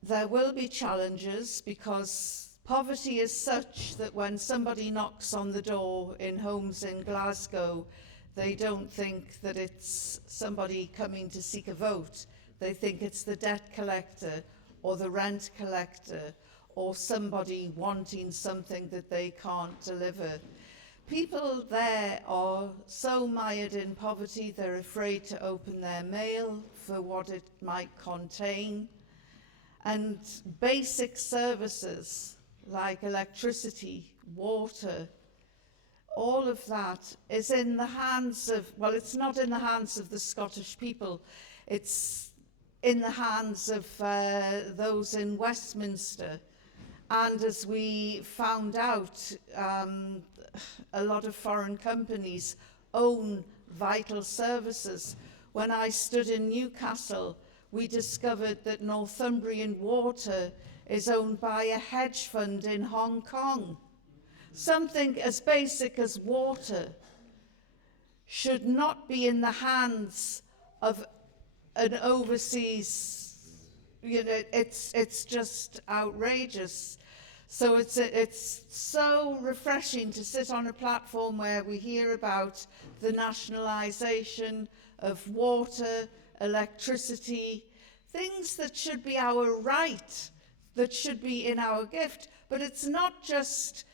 There will be challenges because poverty is such that when somebody knocks on the door in homes in Glasgow, they don't think that it's somebody coming to seek a vote. They think it's the debt collector or the rent collector or somebody wanting something that they can't deliver. People there are so mired in poverty, they're afraid to open their mail for what it might contain. And basic services like electricity, water, all of that is in the hands of, well, it's not in the hands of the Scottish people, it's in the hands of those in Westminster. And as we found out, a lot of foreign companies own vital services. When I stood in Newcastle, we discovered that Northumbrian Water is owned by a hedge fund in Hong Kong. Something as basic as water should not be in the hands of an overseas, you know, it's just outrageous. So it's so refreshing to sit on a platform where we hear about the nationalisation of water, electricity, things that should be our right, that should be in our gift. But it's not just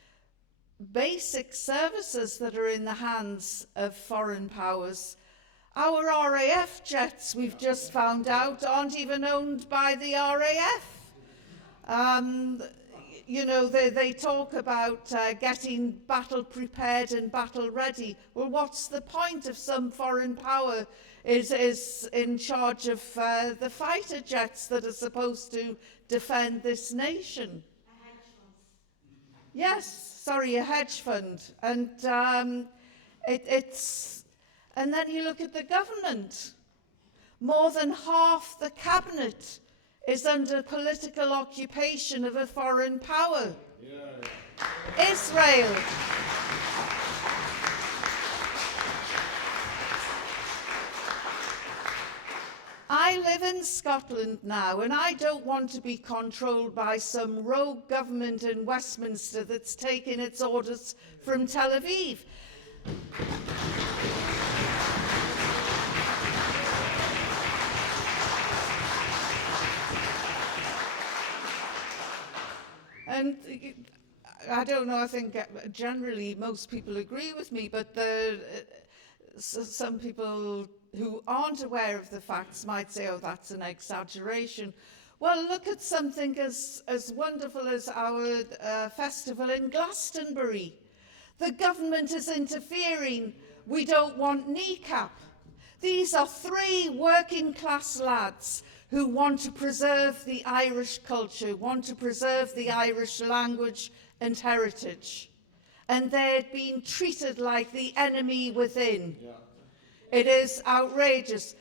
basic services that are in the hands of foreign powers. Our RAF jets, we've just found out, aren't even owned by the RAF. You know, they talk about getting battle prepared and battle ready. Well, what's the point if some foreign power is in charge of the fighter jets that are supposed to defend this nation? A hedge fund. Yes, sorry, a hedge fund. And and then you look at the government. More than half the cabinet is under political occupation of a foreign power. Yeah. Israel. I live in Scotland now, and I don't want to be controlled by some rogue government in Westminster that's taking its orders from Tel Aviv. And I don't know, I think generally most people agree with me, but some people who aren't aware of the facts might say, oh, that's an exaggeration. Well, look at something as wonderful as our festival in Glastonbury. The government is interfering. We don't want kneecap. These are 3 working class lads who want to preserve the Irish culture, want to preserve the Irish language and heritage. And they're being treated like the enemy within. Yeah. It is outrageous.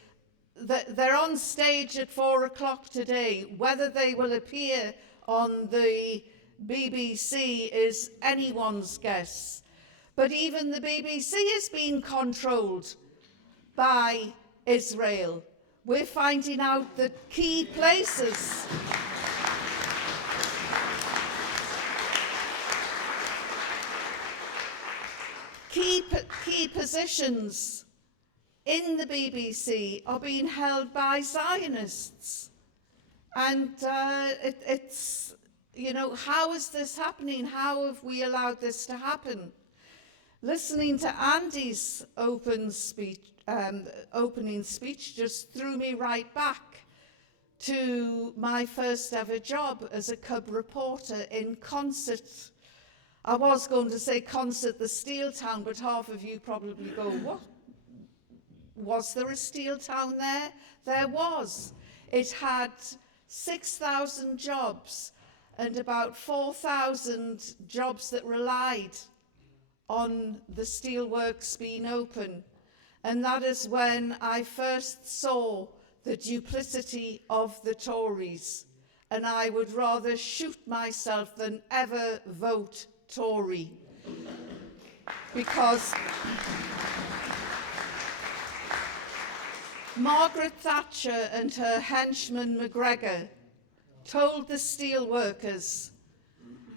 They're on stage at 4 o'clock today. Whether they will appear on the BBC is anyone's guess. But even the BBC is being controlled by Israel. We're finding out that key places key positions in the BBC are being held by Zionists. And it's, you know, how is this happening? How have we allowed this to happen? Listening to Andy's opening speech just threw me right back to my first ever job as a cub reporter in Concert. I was going to say Concert, the steel town, but half of you probably go, what? Was there a steel town there? There was. It had 6,000 jobs and about 4,000 jobs that relied on the steelworks being open. And that is when I first saw the duplicity of the Tories. And I would rather shoot myself than ever vote Tory. Because Margaret Thatcher and her henchman McGregor told the steelworkers,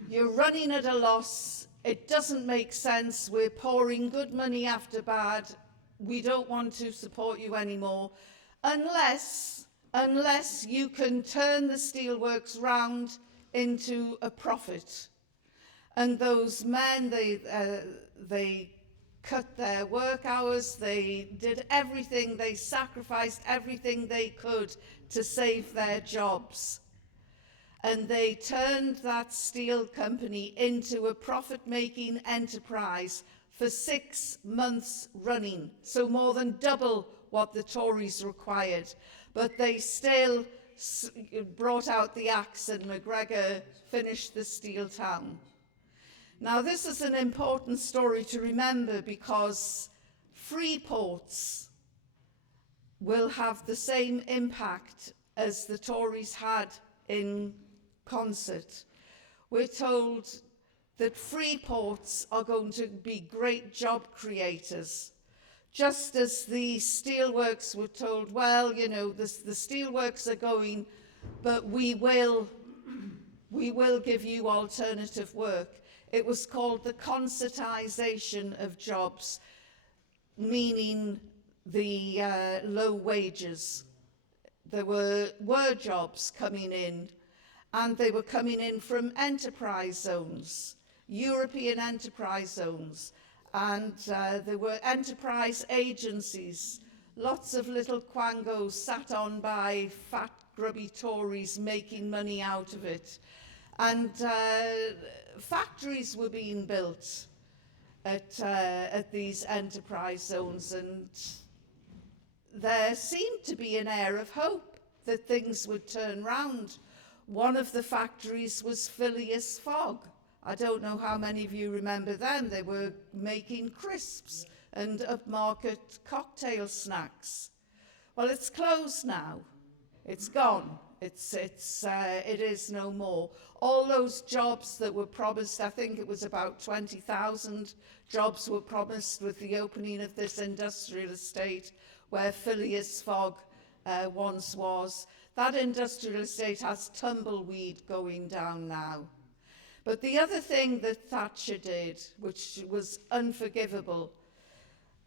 you're running at a loss, it doesn't make sense, we're pouring good money after bad, we don't want to support you anymore, unless you can turn the steelworks round into a profit. And those men, they cut their work hours, they did everything, they sacrificed everything they could to save their jobs. And they turned that steel company into a profit-making enterprise for 6 months running, so more than double what the Tories required. But they still brought out the axe and McGregor finished the steel town. Now, this is an important story to remember because free ports will have the same impact as the Tories had in Concert. We're told that free ports are going to be great job creators. Just as the steelworks were told, well, you know, the steelworks are going, but we will give you alternative work. It was called the concertization of jobs, meaning the low wages. There were jobs coming in, and they were coming in from enterprise zones, European enterprise zones, and there were enterprise agencies, lots of little quangos sat on by fat, grubby Tories making money out of it. And factories were being built at these enterprise zones, and there seemed to be an air of hope that things would turn round. One of the factories was Phileas Fogg. I don't know how many of you remember them. They were making crisps and upmarket cocktail snacks. Well, it's closed now. It's gone. It is no more. All those jobs that were promised, I think it was about 20,000 jobs were promised with the opening of this industrial estate where Phileas Fogg once was. That industrial estate has tumbleweed going down now. But the other thing that Thatcher did, which was unforgivable,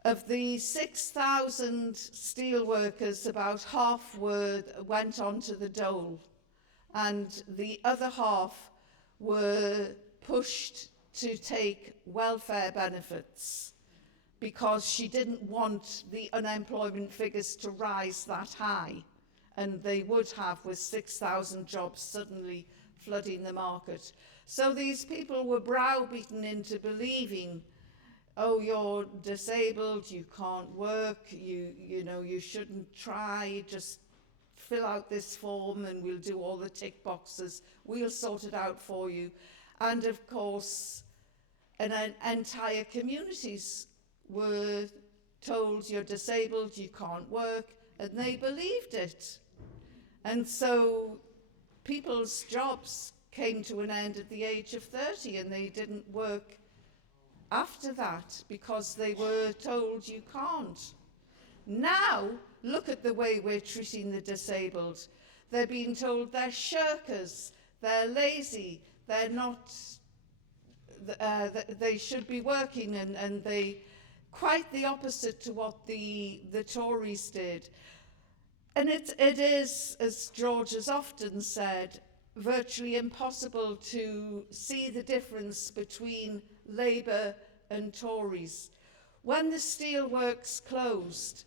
of the 6,000 steelworkers, about half went onto the dole, and the other half were pushed to take welfare benefits because she didn't want the unemployment figures to rise that high, and they would have with 6,000 jobs suddenly flooding the market. So these people were browbeaten into believing, oh, you're disabled, you can't work, you shouldn't try, just fill out this form and we'll do all the tick boxes, we'll sort it out for you. And of course, entire communities were told you're disabled, you can't work, and they believed it. And so people's jobs came to an end at the age of 30, and they didn't work after that because they were told you can't. Now, look at the way we're treating the disabled. They're being told they're shirkers, they're lazy, they're not, they should be working, and they, quite the opposite to what the Tories did. And it is, as George has often said, virtually impossible to see the difference between Labour and Tories. When the steelworks closed,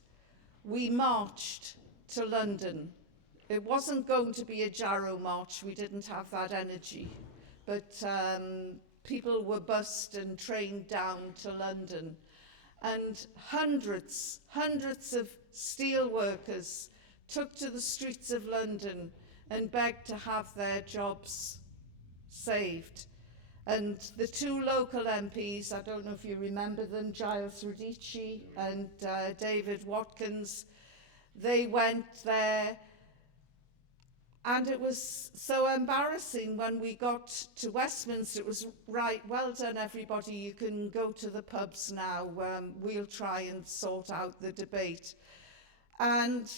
we marched to London. It wasn't going to be a Jarrow march, we didn't have that energy, but people were bussed and trained down to London. And hundreds of steelworkers took to the streets of London and begged to have their jobs saved. And the two local MPs, I don't know if you remember them, Shanaz Saddique and David Watkins, they went there, and it was so embarrassing when we got to Westminster. It was, right, well done everybody, you can go to the pubs now, we'll try and sort out the debate. And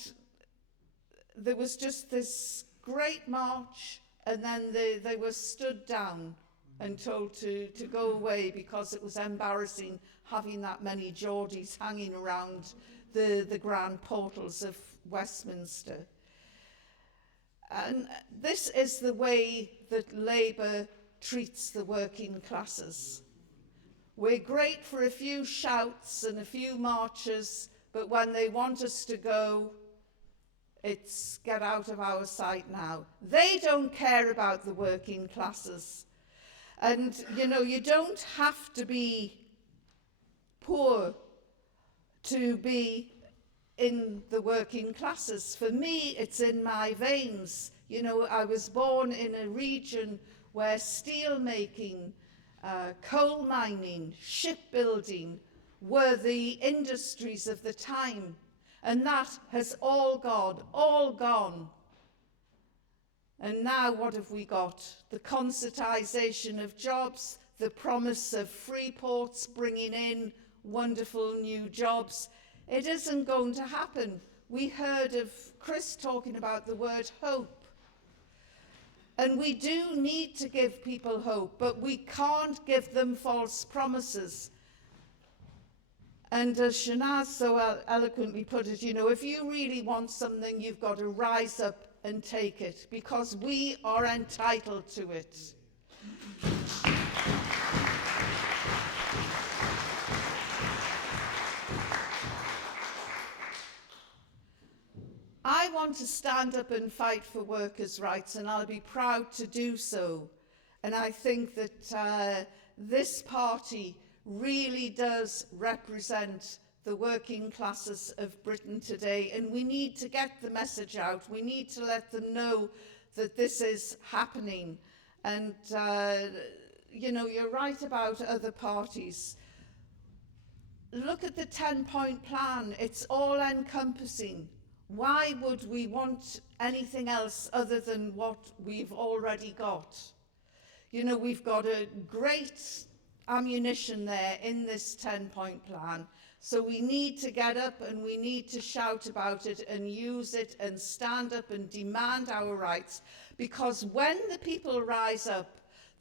there was just this great march, and then they were stood down and told to go away because it was embarrassing having that many Geordies hanging around the grand portals of Westminster. And this is the way that Labour treats the working classes. We're great for a few shouts and a few marches, but when they want us to go, it's get out of our sight now. They don't care about the working classes. And, you know, you don't have to be poor to be in the working classes. For me, it's in my veins. You know, I was born in a region where steel making, coal mining, shipbuilding were the industries of the time. And that has all gone. And now what have we got? The concertisation of jobs, the promise of free ports bringing in wonderful new jobs. It isn't going to happen. We heard of Chris talking about the word hope. And we do need to give people hope, but we can't give them false promises. And as Shanaz so eloquently put it, you know, if you really want something, you've got to rise up and take it, because we are entitled to it. I want to stand up and fight for workers' rights, and I'll be proud to do so. And I think that this party really does represent the working classes of Britain today, and we need to get the message out. We need to let them know that this is happening. And, you know, you're right about other parties. Look at the 10-point plan. It's all-encompassing. Why would we want anything else other than what we've already got? You know, we've got a great ammunition there in this 10-point plan. So we need to get up and we need to shout about it and use it and stand up and demand our rights. Because when the people rise up,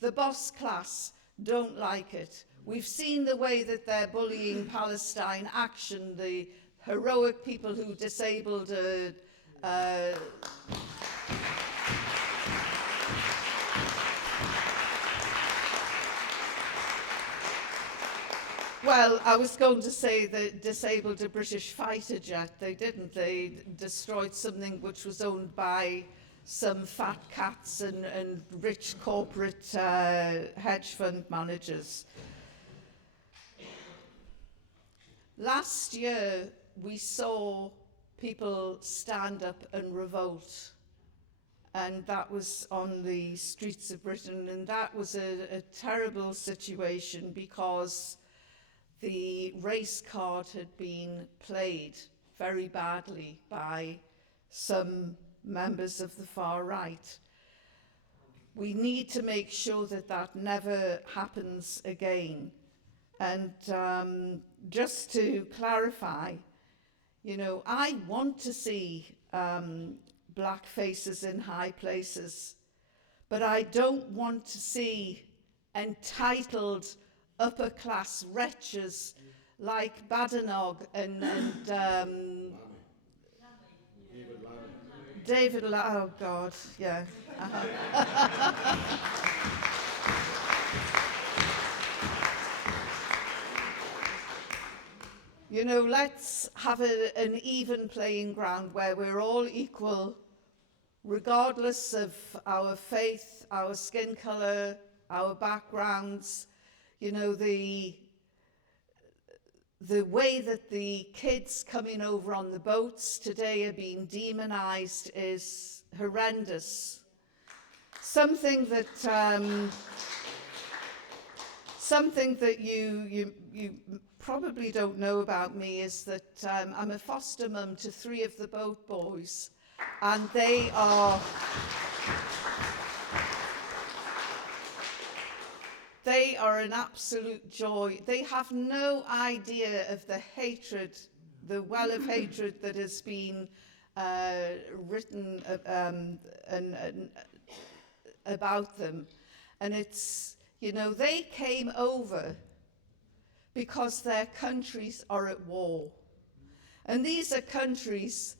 the boss class don't like it. We've seen the way that they're bullying Palestine Action, the heroic people who disabled well, I was going to say they disabled a British fighter jet. They didn't. They destroyed something which was owned by some fat cats and rich corporate hedge fund managers. Last year, we saw people stand up and revolt, and that was on the streets of Britain, and that was a terrible situation because the race card had been played very badly by some members of the far right. we need to make sure that that never happens again. And just to clarify, you know, I want to see black faces in high places, but I don't want to see entitled upper-class wretches like Badenoch and David oh God, yeah. You know, let's have an even playing ground where we're all equal, regardless of our faith, our skin color, our backgrounds. You know, the way that the kids coming over on the boats today are being demonized is horrendous. Something that you probably don't know about me is that I'm a foster mum to 3 of the boat boys, and they are an absolute joy. They have no idea of the hatred, the well of hatred that has been written about them. And it's, you know, they came over because their countries are at war. And these are countries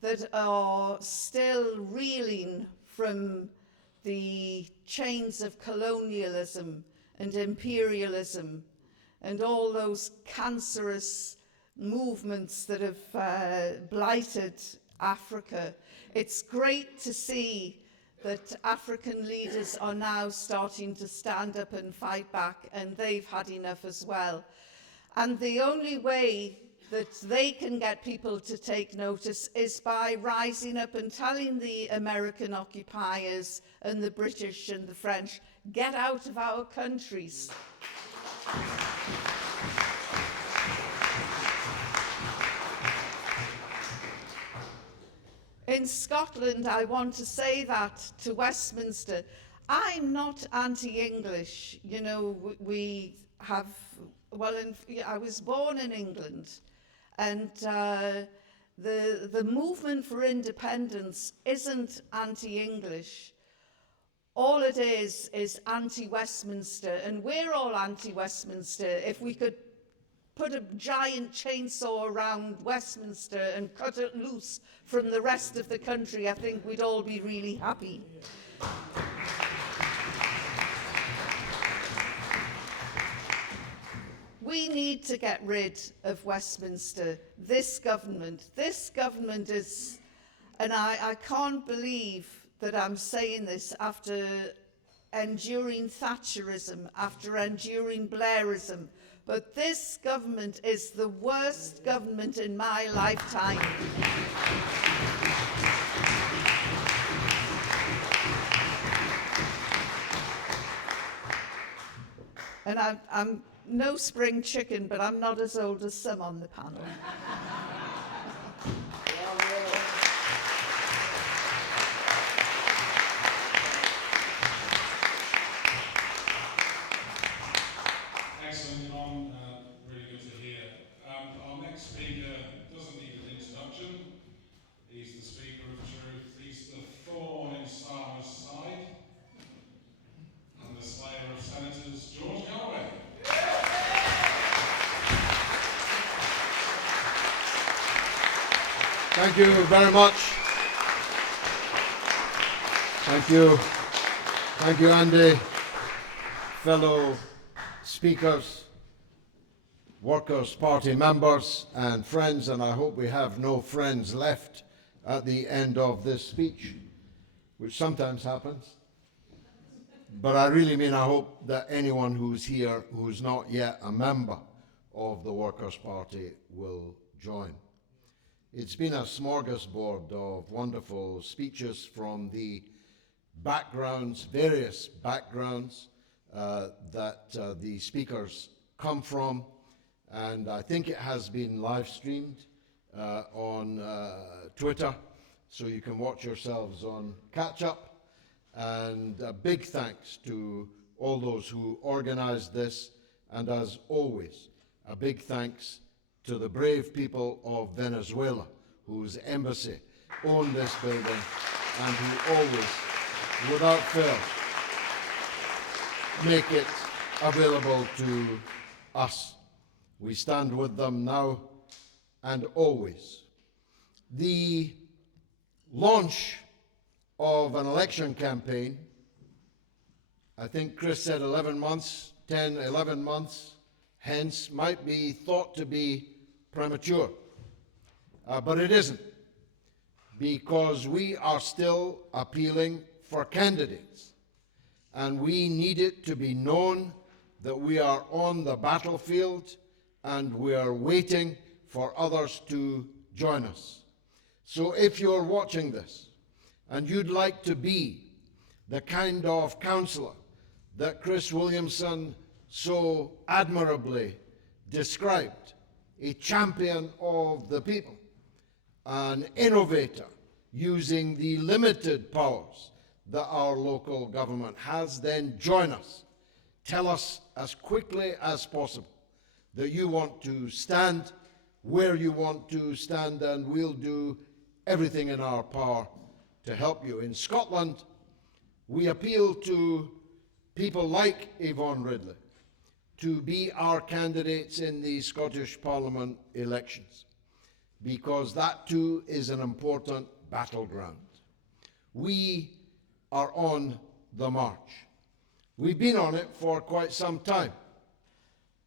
that are still reeling from the chains of colonialism and imperialism and all those cancerous movements that have blighted Africa. It's great to see that African leaders are now starting to stand up and fight back, and they've had enough as well. And the only way that they can get people to take notice is by rising up and telling the American occupiers and the British and the French, get out of our countries. In Scotland, I want to say that to Westminster. I'm not anti-English. You know, we have, well, I was born in England, and the movement for independence isn't anti-English. All it is anti-Westminster, and we're all anti-Westminster. If we could put a giant chainsaw around Westminster and cut it loose from the rest of the country, I think we'd all be really happy. We need to get rid of Westminster. This government is, and I can't believe that I'm saying this after enduring Thatcherism, after enduring Blairism, but this government is the worst government in my lifetime. And I'm no spring chicken, but I'm not as old as some on the panel. Excellent, Yvonne. Really good to hear. Our next speaker doesn't need an introduction. He's the speaker of truth. He's the thorn in Starmer's side and the slayer of senators, George Galloway. Thank you very much. Thank you. Thank you, Andy. Fellow speakers, Workers' Party members and friends, and I hope we have no friends left at the end of this speech, which sometimes happens. But I really mean I hope that anyone who's here who's not yet a member of the Workers' Party will join. It's been a smorgasbord of wonderful speeches from the backgrounds, various backgrounds that the speakers come from, and I think it has been live streamed on Twitter, so you can watch yourselves on catch up. And a big thanks to all those who organized this, and as always, a big thanks to the brave people of Venezuela, whose embassy owned this building and who always, without fail, make it available to us. We stand with them now and always. The launch of an election campaign, I think Chris said 11 months, 10, 11 months, hence might be thought to be premature. But it isn't, because we are still appealing for candidates. And we need it to be known that we are on the battlefield and we are waiting for others to join us. So if you're watching this and you'd like to be the kind of councillor that Chris Williamson so admirably described, a champion of the people, an innovator using the limited powers that our local government has, then join us. Tell us as quickly as possible that you want to stand where you want to stand, and we'll do everything in our power to help you. In Scotland, we appeal to people like Yvonne Ridley to be our candidates in the Scottish Parliament elections, because that too is an important battleground. We are on the march. We've been on it for quite some time.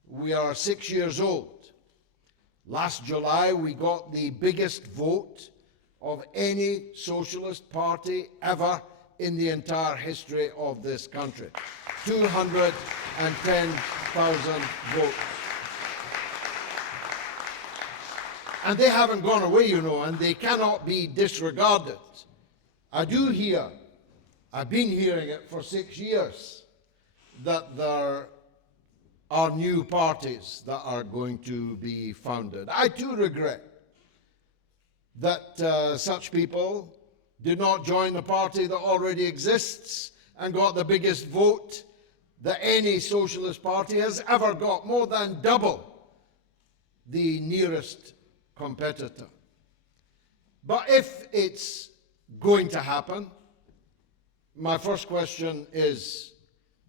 We are 6 years old. Last July, we got the biggest vote of any socialist party ever in the entire history of this country. 210,000 votes. And they haven't gone away, you know, and they cannot be disregarded. I do hear, I've been hearing it for 6 years, that there are new parties that are going to be founded. I too regret that such people did not join the party that already exists and got the biggest vote that any socialist party has ever got, more than double the nearest competitor. But if it's going to happen, my first question is,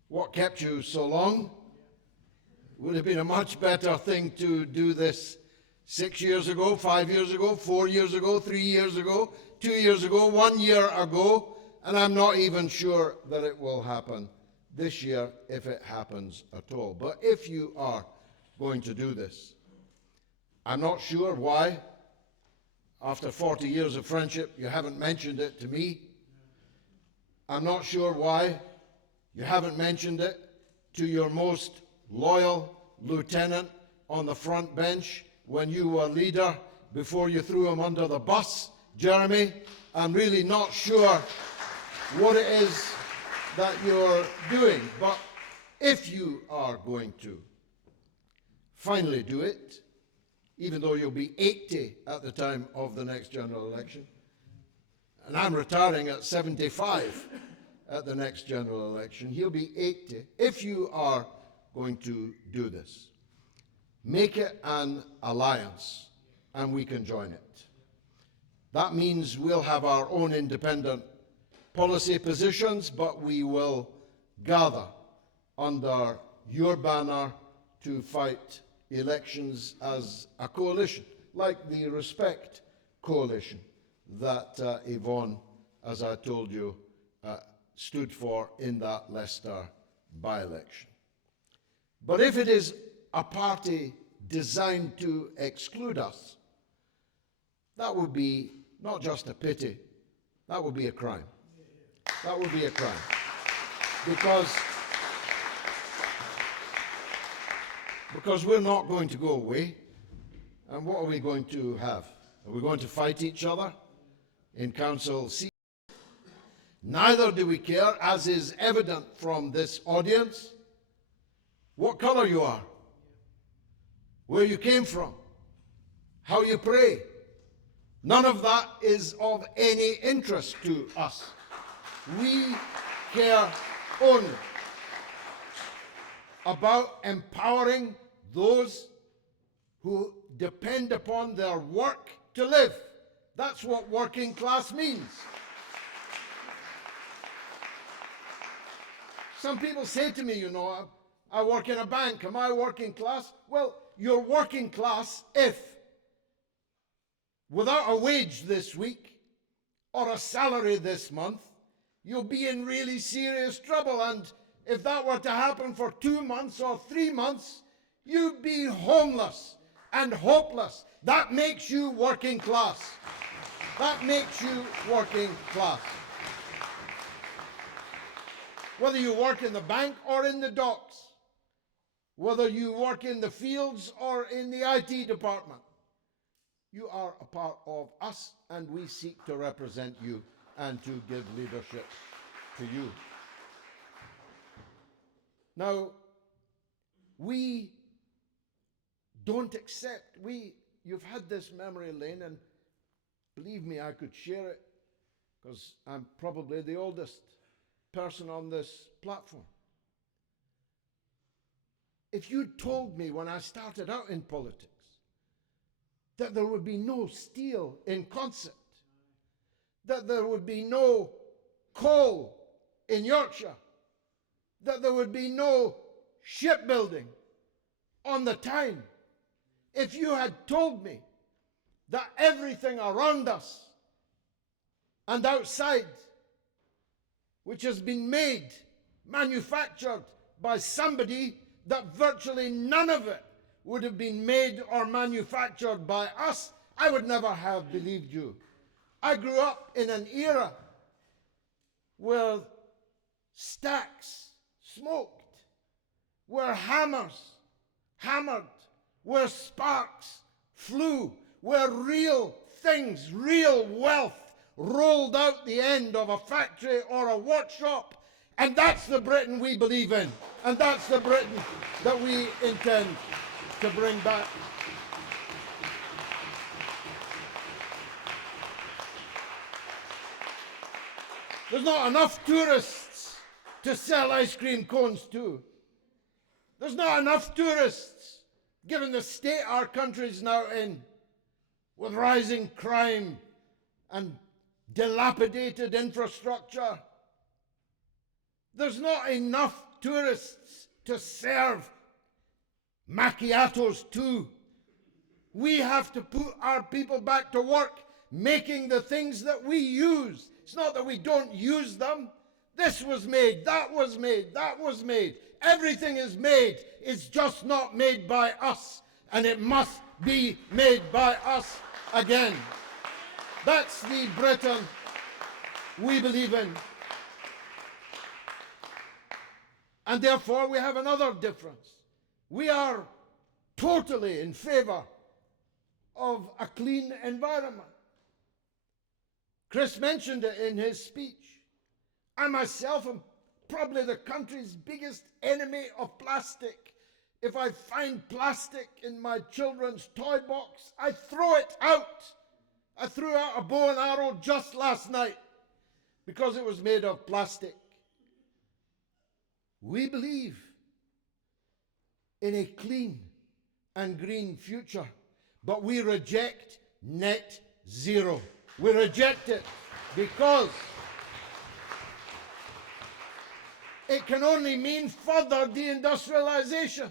what kept you so long? Would have been a much better thing to do this 6 years ago, 5 years ago, 4 years ago, 3 years ago, 2 years ago, 1 year ago, and I'm not even sure that it will happen this year, if it happens at all. But if you are going to do this, I'm not sure why, after 40 years of friendship, you haven't mentioned it to me. I'm not sure why you haven't mentioned it to your most loyal lieutenant on the front bench when you were leader, before you threw him under the bus, Jeremy. I'm really not sure what it is that you're doing, but if you are going to finally do it, even though you'll be 80 at the time of the next general election, and I'm retiring at 75 at the next general election, he'll be 80. If you are going to do this, make it an alliance, and we can join it. That means we'll have our own independent policy positions, but we will gather under your banner to fight elections as a coalition, like the Respect Coalition that Yvonne, as I told you, stood for in that Leicester by-election. But if it is a party designed to exclude us, that would be not just a pity, that would be a crime. That would be a crime. Because we're not going to go away. And what are we going to have? Are we going to fight each other in council seats? Neither do we care, as is evident from this audience, what colour you are, where you came from, how you pray. None of that is of any interest to us. We care only about empowering those who depend upon their work to live. That's what working class means. Some people say to me, you know, I work in a bank. Am I working class? Well, you're working class if, without a wage this week or a salary this month, you'll be in really serious trouble. And if that were to happen for 2 months or 3 months, you'd be homeless and hopeless. That makes you working class. That makes you working class. Whether you work in the bank or in the docks, whether you work in the fields or in the IT department, you are a part of us, and we seek to represent you and to give leadership to you. Now, we don't accept, you've had this memory lane, and believe me, I could share it, because I'm probably the oldest person on this platform. If you'd told me when I started out in politics that there would be no steel in Consett, that there would be no coal in Yorkshire, that there would be no shipbuilding on the Tyne, if you had told me that everything around us and outside, which has been made, manufactured by somebody, that virtually none of it would have been made or manufactured by us, I would never have believed you. I grew up in an era where stacks smoked, where hammers hammered, where sparks flew, where real things, real wealth rolled out the end of a factory or a workshop. And that's the Britain we believe in. And that's the Britain that we intend to bring back. There's not enough tourists to sell ice cream cones to. There's not enough tourists, given the state our country's now in, with rising crime and dilapidated infrastructure. There's not enough tourists to serve macchiatos to. We have to put our people back to work making the things that we use. It's not that we don't use them. This was made, that was made, that was made. Everything is made. It's just not made by us. And it must be made by us again. That's the Britain we believe in. And therefore we have another difference. We are totally in favor of a clean environment. Chris mentioned it in his speech. I myself am probably the country's biggest enemy of plastic. If I find plastic in my children's toy box, I throw it out. I threw out a bow and arrow just last night because it was made of plastic. We believe in a clean and green future, but we reject net zero. We reject it because it can only mean further deindustrialization.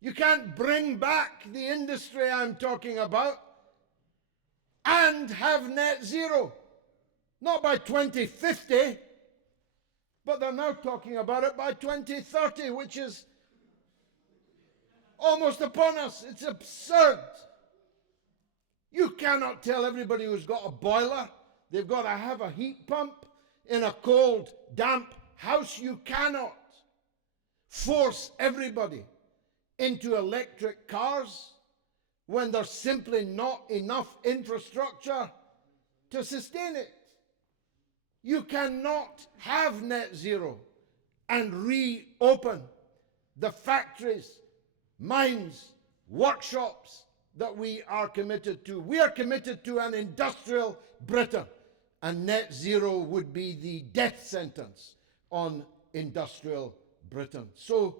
You can't bring back the industry I'm talking about and have net zero. Not by 2050, but they're now talking about it by 2030, which is almost upon us. It's absurd. You cannot tell everybody who's got a boiler they've got to have a heat pump in a cold, damp house. You cannot force everybody into electric cars when there's simply not enough infrastructure to sustain it. You cannot have net zero and reopen the factories, mines, workshops that we are committed to. We are committed to an industrial Britain, and net zero would be the death sentence on industrial Britain. So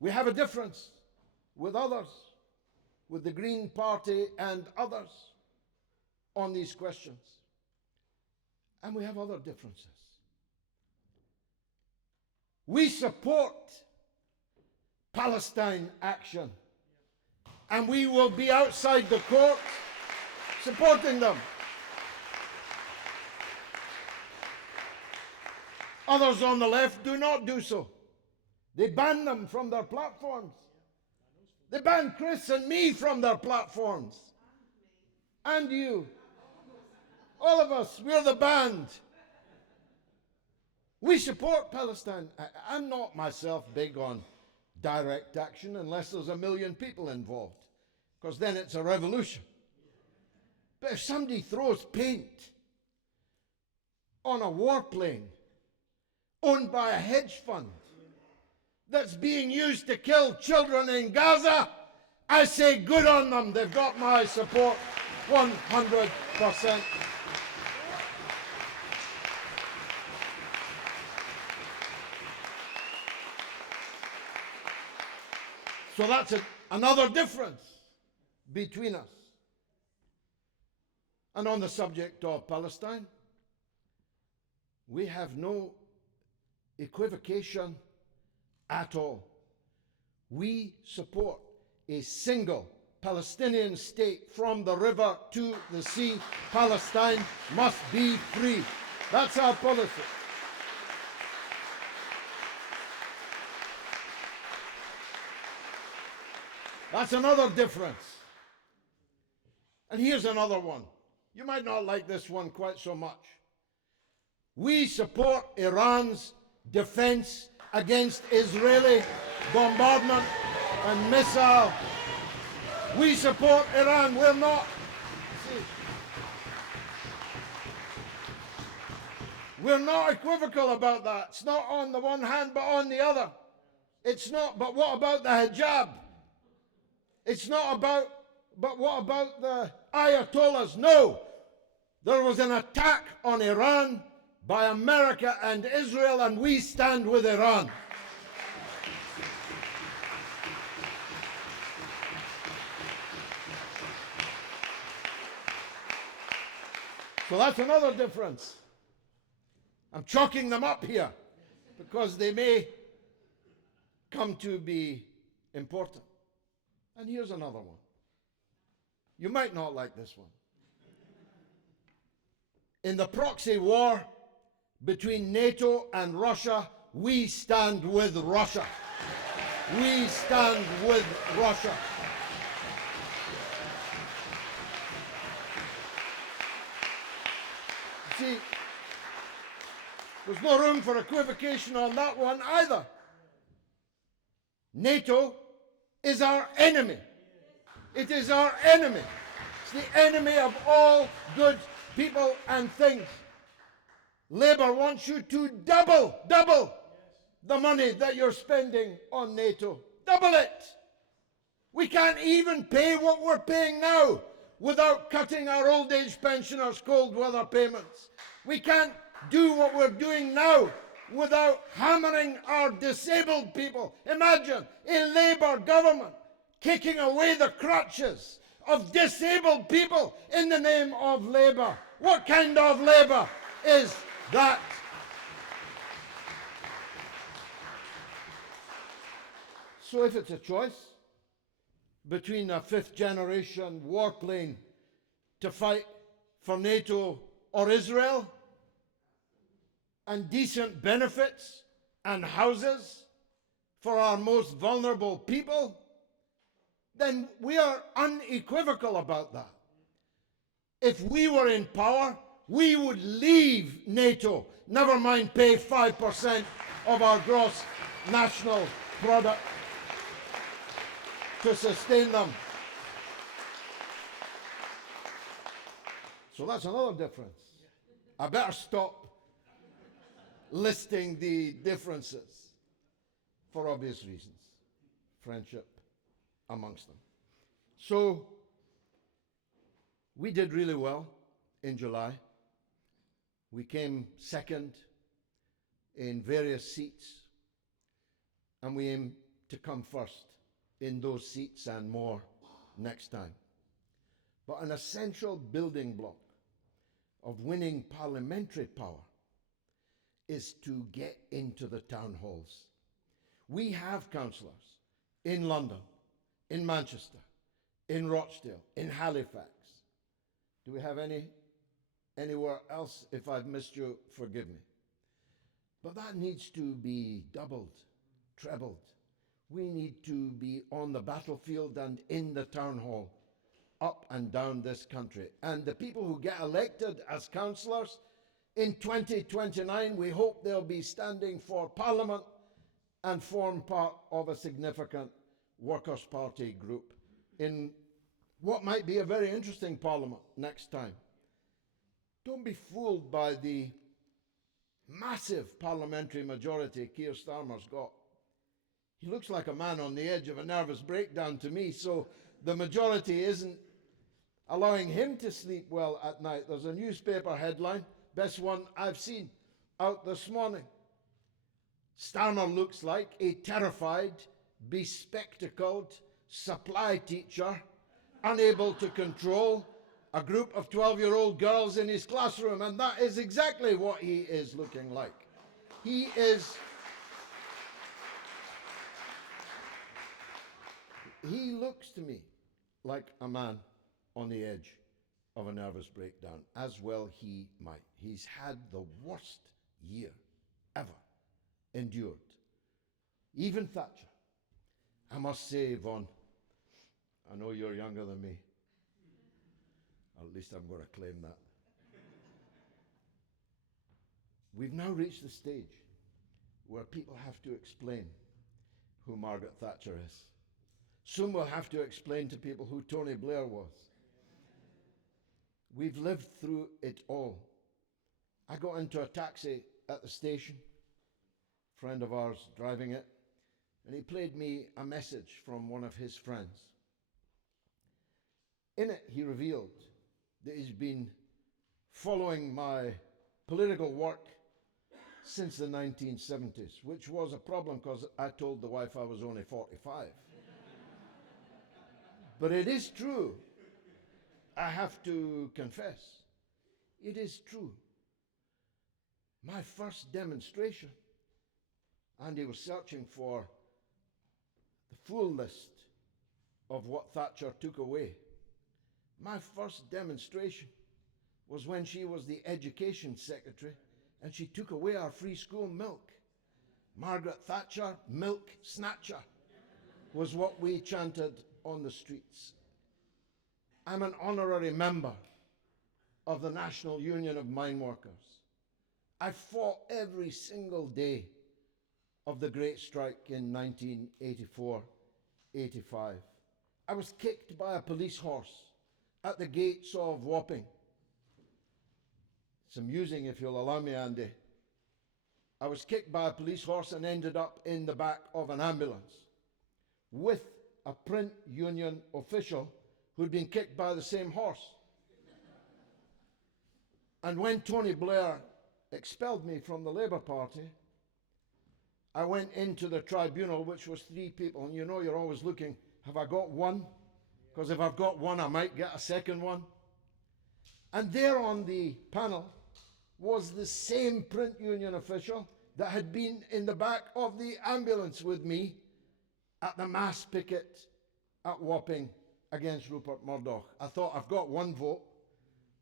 we have a difference with others, with the Green Party and others on these questions. And we have other differences. We support Palestine action, and we will be outside the court supporting them. Others on the left do not do so. They ban them from their platforms. They ban Chris and me from their platforms. And you. All of us, we're the band. We support Palestine. I'm not myself big on direct action unless there's 1 million people involved, because then it's a revolution. But if somebody throws paint on a warplane owned by a hedge fund that's being used to kill children in Gaza, I say good on them. They've got my support 100%. So that's another difference between us. And on the subject of Palestine, we have no equivocation at all. We support a single Palestinian state from the river to the sea. Palestine must be free. That's our policy. That's another difference. And here's another one. You might not like this one quite so much. We support Iran's defense against Israeli bombardment and missile. We support Iran. We're not. We're not equivocal about that. It's not on the one hand, but on the other. It's not, but what about the hijab? It's not about, but what about the Ayatollahs? No. There was an attack on Iran by America and Israel, and we stand with Iran. So that's another difference. I'm chalking them up here because they may come to be important. And here's another one. You might not like this one. In the proxy war between NATO and Russia, we stand with Russia. We stand with Russia. See, there's no room for equivocation on that one either. NATO is our enemy. It is our enemy. It's the enemy of all good people and things. Labour wants you to double the money that you're spending on NATO. Double it. We can't even pay what we're paying now without cutting our old age pensioners' cold weather payments. We can't do what we're doing now without hammering our disabled people. Imagine a Labour government kicking away the crutches of disabled people in the name of Labour. What kind of Labour is that? So if it's a choice between a fifth-generation warplane to fight for NATO or Israel, and decent benefits and houses for our most vulnerable people, then we are unequivocal about that. If we were in power, we would leave NATO, never mind pay 5% of our gross national product to sustain them. So that's another difference. I better stop listing the differences for obvious reasons. Friendship amongst them. So we did really well in July. We came second in various seats, and we aim to come first in those seats and more next time. But an essential building block of winning parliamentary power is to get into the town halls. We have councillors in London, in Manchester, in Rochdale, in Halifax. Do we have anywhere else? If I've missed you, forgive me. But that needs to be doubled, trebled. We need to be on the battlefield and in the town hall, up and down this country. And the people who get elected as councillors in 2029, we hope they'll be standing for Parliament and form part of a significant Workers' Party group in what might be a very interesting Parliament next time. Don't be fooled by the massive parliamentary majority Keir Starmer's got. He looks like a man on the edge of a nervous breakdown to me, so the majority isn't allowing him to sleep well at night. There's a newspaper headline, best one I've seen, out this morning. Starmer looks like a terrified, bespectacled supply teacher, unable to control a group of 12-year-old girls in his classroom, and that is exactly what he is looking like. He looks to me like a man on the edge of a nervous breakdown, as well he might. He's had the worst year ever endured. Even Thatcher. I must say, Yvonne, I know you're younger than me. At least I'm going to claim that. We've now reached the stage where people have to explain who Margaret Thatcher is. Soon we'll have to explain to people who Tony Blair was. We've lived through it all. I got into a taxi at the station, a friend of ours driving it, and he played me a message from one of his friends. In it, he revealed that he's been following my political work since the 1970s, which was a problem because I told the wife I was only 45. But it is true. I have to confess, it is true. My first demonstration, and he was searching for the full list of what Thatcher took away. My first demonstration was when she was the Education Secretary and she took away our free school milk. Margaret Thatcher, milk snatcher, was what we chanted on the streets. I'm an honorary member of the National Union of Mine Workers. I fought every single day of the Great Strike in 1984-85. I was kicked by a police horse at the gates of Wapping. It's amusing, if you'll allow me, Andy. I was kicked by a police horse and ended up in the back of an ambulance with a print union official who'd been kicked by the same horse. And when Tony Blair expelled me from the Labour Party, I went into the tribunal, which was 3 people, and you know you're always looking, have I got one? Because if I've got one, I might get a second one. And there on the panel was the same print union official that had been in the back of the ambulance with me at the mass picket at Wapping against Rupert Murdoch. I thought, I've got 1 vote.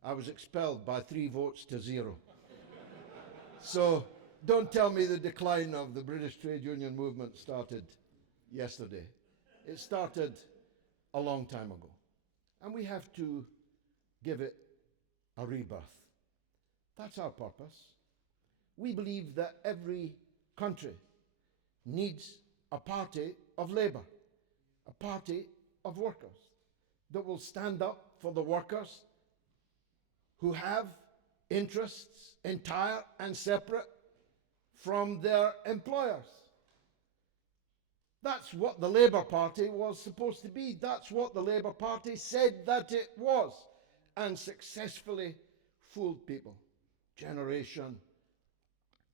I was expelled by 3 votes to 0. So don't tell me the decline of the British trade union movement started yesterday. It started a long time ago. And we have to give it a rebirth. That's our purpose. We believe that every country needs a party of labour, a party of workers that will stand up for the workers who have interests entire and separate from their employers. That's what the Labour Party was supposed to be. That's what the Labour Party said that it was, and successfully fooled people generation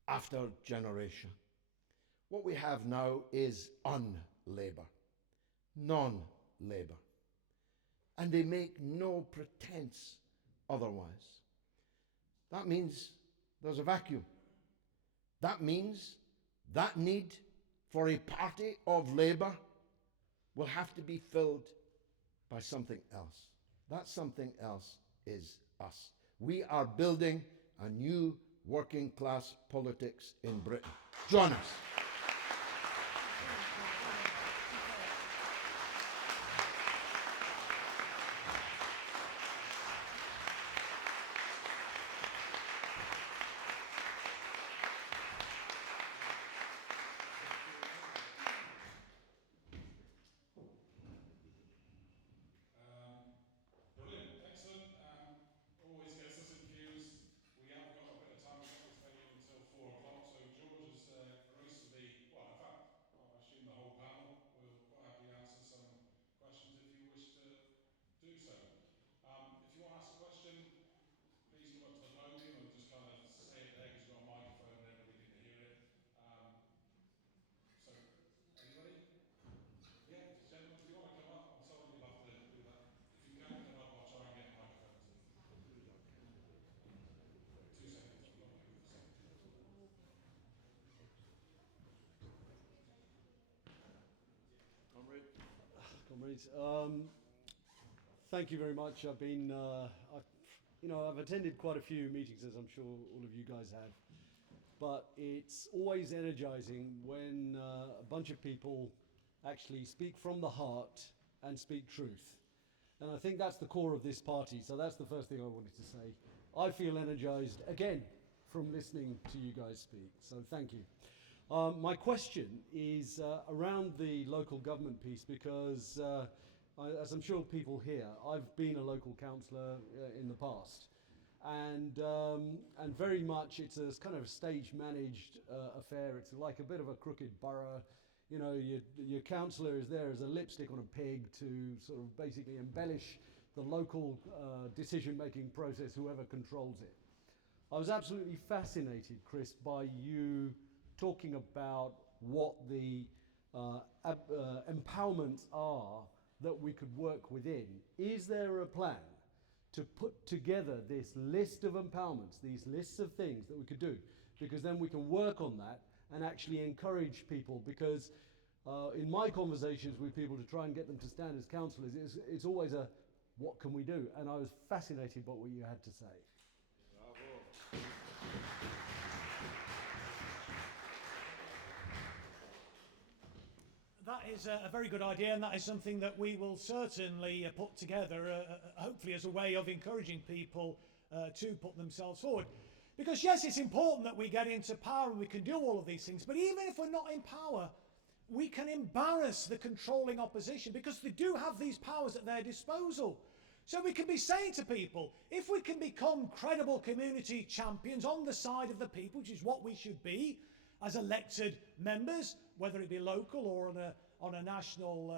after generation. What we have now is un-labour, non-labour. And they make no pretense otherwise. That means there's a vacuum. That means that need for a party of labour will have to be filled by something else. That something else is us. We are building a new working class politics in Britain. Join us. Brilliant, excellent. Always gets us infused. We have got a bit of time. We've got this venue until 4 o'clock. So George has gracefully, well, in fact, I assume the whole panel will quite happily answer some questions if you wish to do so. If you want to ask a question, please come up to the podium and just kind of say it there because you've got a microphone and everybody can hear it. So, anybody? Yeah, gentlemen, if you want to come up, I'm sorry you'll have to do that. If you can come up, I'll try and get a microphone to you. 2 seconds, I've got you with a second. Comrades, thank you very much. I've been, I've attended quite a few meetings, as I'm sure all of you guys have. But it's always energizing when a bunch of people actually speak from the heart and speak truth. And I think that's the core of this party. So that's the first thing I wanted to say. I feel energized again from listening to you guys speak. So thank you. My question is around the local government piece because, as I'm sure people hear, I've been a local councillor in the past. And very much it's a kind of a stage-managed affair. It's like a bit of a crooked borough. You know, your councillor is there as a lipstick on a pig to sort of basically embellish the local decision-making process, whoever controls it. I was absolutely fascinated, Chris, by you talking about what the empowerments are that we could work within. Is there a plan to put together this list of empowerments, these lists of things that we could do? Because then we can work on that and actually encourage people, because in my conversations with people to try and get them to stand as councillors, it's always a, what can we do? And I was fascinated by what you had to say. Bravo. That is a very good idea, and that is something that we will certainly put together, hopefully as a way of encouraging people to put themselves forward. Because yes, it's important that we get into power and we can do all of these things, but even if we're not in power, we can embarrass the controlling opposition because they do have these powers at their disposal. So we can be saying to people, if we can become credible community champions on the side of the people, which is what we should be as elected members, whether it be local or on a national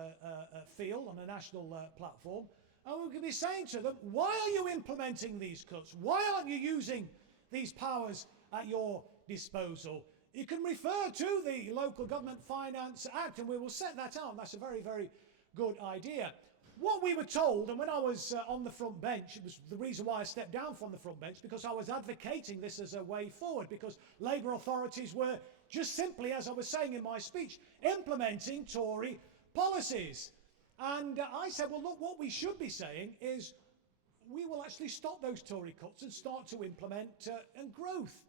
field, on a national platform, and we can be saying to them, why are you implementing these cuts? Why aren't you using these powers at your disposal? You can refer to the Local Government Finance Act and we will set that out. That's a very, very good idea. What we were told, and when I was on the front bench, it was the reason why I stepped down from the front bench, because I was advocating this as a way forward, because Labour authorities were just simply, as I was saying in my speech, implementing Tory policies. And I said, well, look, what we should be saying is we will actually stop those Tory cuts and start to implement growth.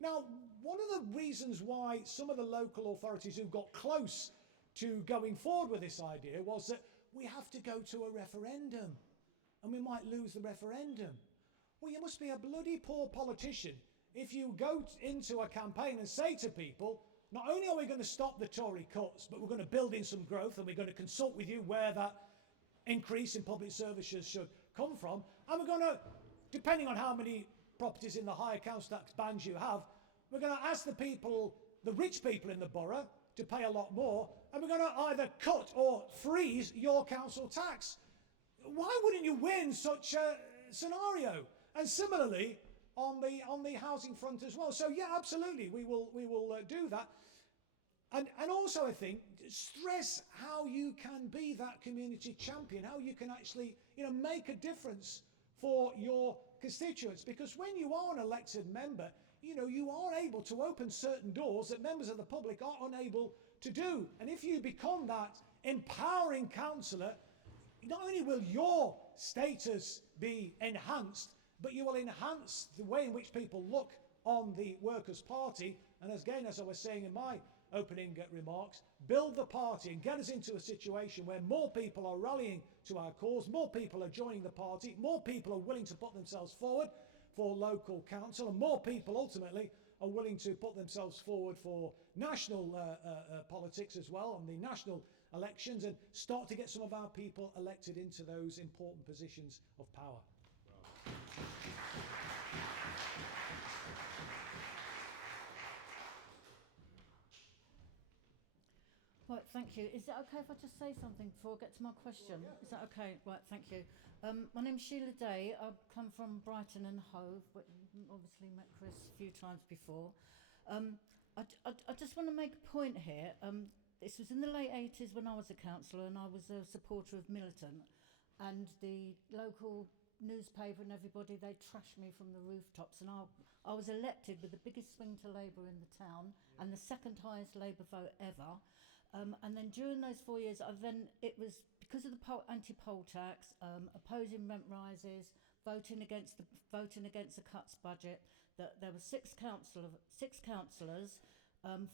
Now, one of the reasons why some of the local authorities who got close to going forward with this idea was that we have to go to a referendum and we might lose the referendum. Well, you must be a bloody poor politician if you go into a campaign and say to people, not only are we going to stop the Tory cuts, but we're going to build in some growth and we're going to consult with you where that increase in public services should come from, and we're going to, depending on how many properties in the higher council tax bands you have, we're going to ask the people, the rich people in the borough, to pay a lot more, and we're going to either cut or freeze your council tax. Why wouldn't you win such a scenario? And similarly, on the housing front as well. So yeah, absolutely, we will do that. And also, I think, stress how you can be that community champion, how you can actually, make a difference for your constituents. Because when you are an elected member, you are able to open certain doors that members of the public are unable to do. And if you become that empowering councillor, not only will your status be enhanced, but you will enhance the way in which people look on the Workers' Party. And again, as I was saying in my opening remarks, build the party and get us into a situation where more people are rallying to our cause, more people are joining the party, more people are willing to put themselves forward for local council, and more people ultimately are willing to put themselves forward for national politics as well, on the national elections, and start to get some of our people elected into those important positions of power. Right, thank you. Is it okay if I just say something before I get to my question? Well, yeah. Is that okay? Right, thank you. My name's Sheila Day. I come from Brighton and Hove, but obviously met Chris a few times before. I just want to make a point here. This was in the late 80s when I was a councillor, and I was a supporter of Militant, and the local newspaper and everybody, they trashed me from the rooftops, and I was elected with the biggest swing to Labour in the town, and the second highest Labour vote ever. And then during those 4 years, it was because of the anti-poll tax, opposing rent rises, voting against the cuts budget, that there were six councillors.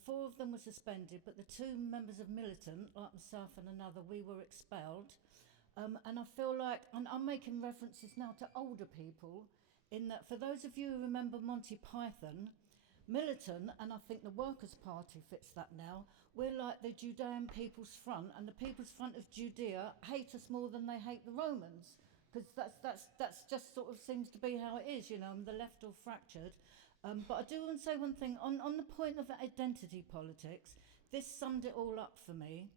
4 of them were suspended, but the 2 members of Militant, like myself and another, we were expelled. And I feel like, and I'm making references now to older people, in that for those of you who remember Monty Python, Militant, and I think the Workers' Party fits that now, we're like the Judean People's Front, and the People's Front of Judea hate us more than they hate the Romans, because that's just sort of seems to be how it is, and the left are fractured. But I do want to say one thing, on the point of identity politics, this summed it all up for me.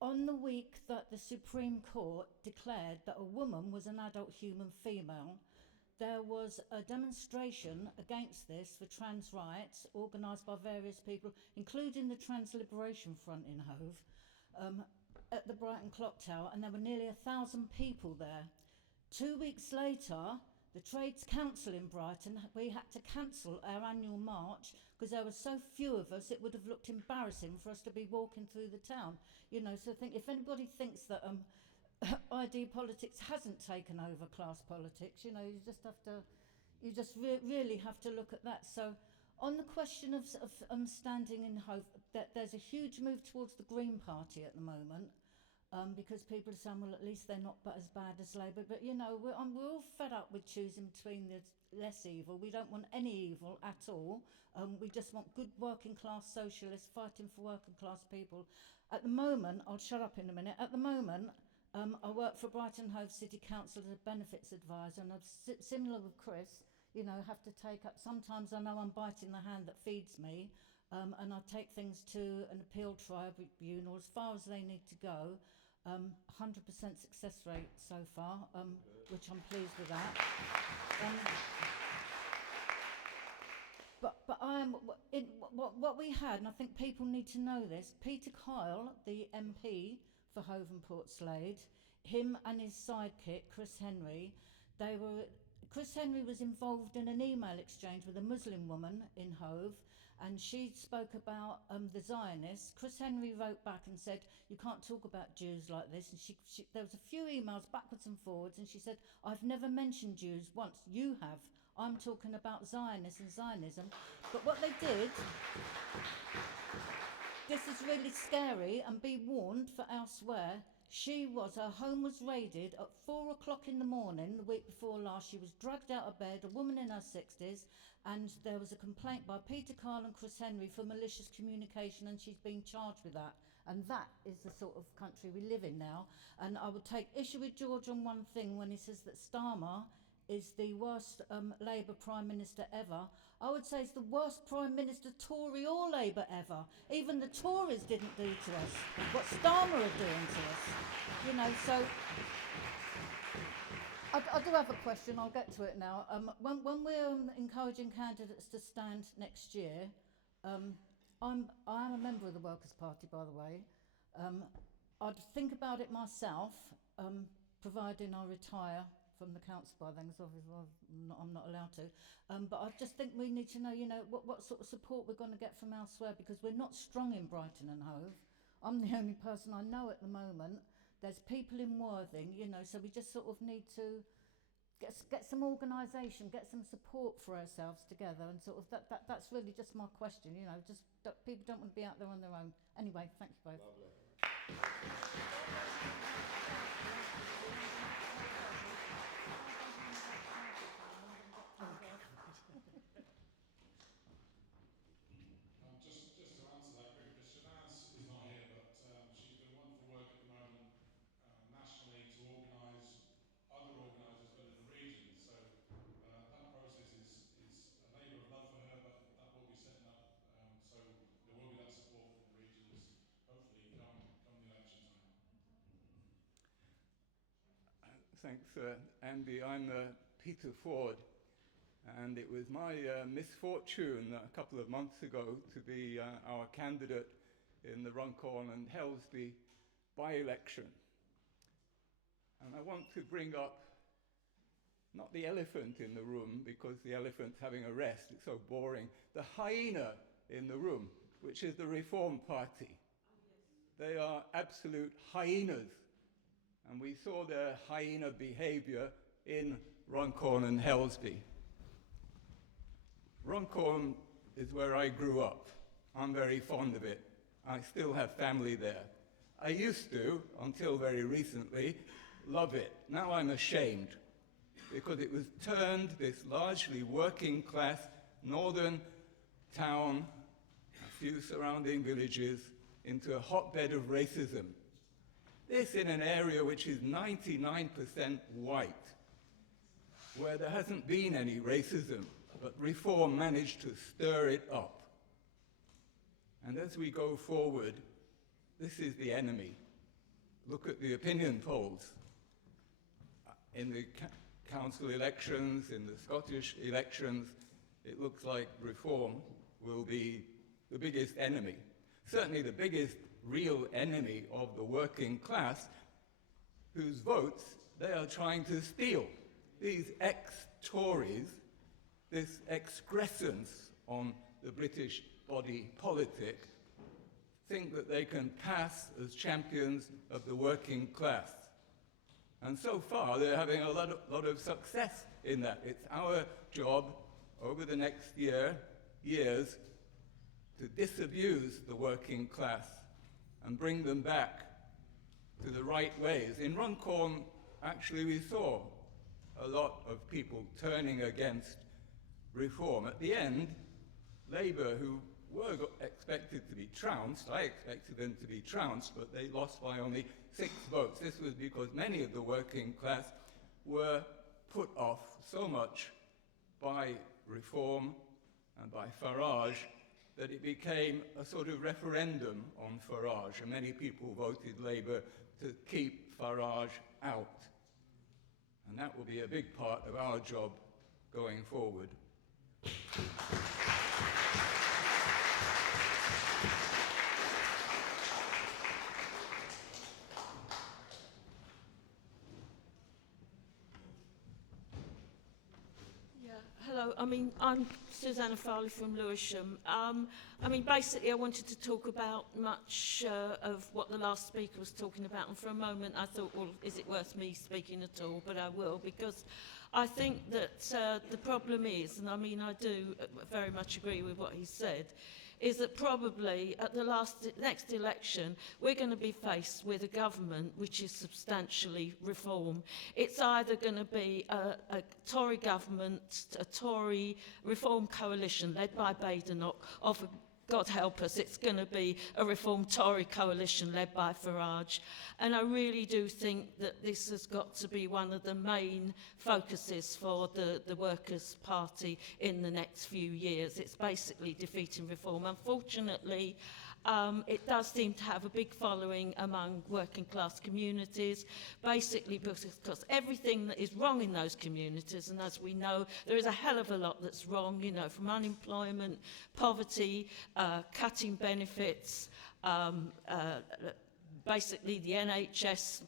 On the week that the Supreme Court declared that a woman was an adult human female, there was a demonstration against this for trans rights organised by various people, including the Trans Liberation Front in Hove, at the Brighton Clock Tower, and there were nearly 1,000 people there. 2 weeks later, the Trades Council in Brighton, we had to cancel our annual march because there were so few of us, it would have looked embarrassing for us to be walking through the town. So I think if anybody thinks that ID politics hasn't taken over class politics, you just really have to look at that. So on the question of standing in Hove, there's a huge move towards the Green Party at the moment, because people are saying, well, at least they're not as bad as Labour. But, we're all fed up with choosing between the less evil. We don't want any evil at all. We just want good working class socialists fighting for working class people. At the moment, I'll shut up in a minute, at the moment, I work for Brighton Hove City Council as a benefits advisor, and I'm similar with Chris, have to take up, sometimes I know I'm biting the hand that feeds me, and I take things to an appeal tribunal as far as they need to go. 100% success rate so far, which I'm pleased with that. But what we had, and I think people need to know this, Peter Kyle, the MP for Hove and Portslade, him and his sidekick, Chris Henry, Chris Henry was involved in an email exchange with a Muslim woman in Hove, and she spoke about the Zionists. Chris Henry wrote back and said, you can't talk about Jews like this. And there was a few emails backwards and forwards, and she said, I've never mentioned Jews once. You have. I'm talking about Zionists and Zionism. But what they did, this is really scary, and be warned for elsewhere. Her home was raided at 4 o'clock in the morning the week before last. She was dragged out of bed, a woman in her 60s, and there was a complaint by Peter Kyle and Chris Henry for malicious communication, and she's being charged with that. And that is the sort of country we live in now. And I would take issue with George on one thing when he says that Starmer is the worst Labour Prime Minister ever. I would say it's the worst Prime Minister, Tory or Labour ever. Even the Tories didn't do to us what Starmer are doing to us. So I do have a question. I'll get to it now. When we're encouraging candidates to stand next year, I am a member of the Workers' Party, by the way. I'd think about it myself, providing I retire from the council by then, because obviously I'm not allowed to. But I just think we need to know, what sort of support we're going to get from elsewhere, because we're not strong in Brighton and Hove. I'm the only person I know at the moment. There's people in Worthing, so we just sort of need to get some organisation, get some support for ourselves together, and sort of that's really just my question, just people don't want to be out there on their own. Anyway, thank you both. Lovely. Just to answer that quickly, because Shanaz is not here, but she's doing wonderful work at the moment nationally to organise other organisers, but in the region. So that process is a labour of love for her, but that will be setting up. So there will be that support from the regions, hopefully come the election time. Thanks, Andy. I'm Peter Ford, and it was my misfortune a couple of months ago to be our candidate in the Runcorn and Helsby by-election. And I want to bring up not the elephant in the room, because the elephant's having a rest, it's so boring, the hyena in the room, which is the Reform Party. They are absolute hyenas. And we saw their hyena behaviour in Runcorn and Helsby. Runcorn is where I grew up. I'm very fond of it. I still have family there. I used to, until very recently, love it. Now I'm ashamed, because it was turned, this largely working class northern town, a few surrounding villages, into a hotbed of racism. This in an area which is 99% white, where there hasn't been any racism, but Reform managed to stir it up. And as we go forward, this is the enemy. Look at the opinion polls. In the council elections, in the Scottish elections, it looks like Reform will be the biggest enemy. Certainly the biggest real enemy of the working class, whose votes they are trying to steal. These ex-Tories, this excrescence on the British body politic, think that they can pass as champions of the working class. And so far, they're having a lot of success in that. It's our job over the next years, to disabuse the working class and bring them back to the right ways. In Runcorn, actually, we saw a lot of people turning against Reform. At the end, Labour, who were expected to be trounced, I expected them to be trounced, but they lost by only 6 votes. This was because many of the working class were put off so much by Reform and by Farage that it became a sort of referendum on Farage, and many people voted Labour to keep Farage out. And that will be a big part of our job going forward. Hello, I'm Susanna Farley from Lewisham. Basically I wanted to talk about much of what the last speaker was talking about, and for a moment I thought, well, is it worth me speaking at all? But I will, because I think that the problem is, and I do very much agree with what he said, is that probably at the next election we're going to be faced with a government which is substantially Reform. It's either going to be a Tory government, a Tory Reform coalition led by Badenoch, or for God help us, it's going to be a Reform Tory coalition led by Farage. And I really do think that this has got to be one of the main focuses for the Workers' Party in the next few years. It's basically defeating Reform. Unfortunately, It does seem to have a big following among working class communities, basically because everything that is wrong in those communities, and as we know, there is a hell of a lot that's wrong, you know, from unemployment, poverty, cutting benefits, basically the NHS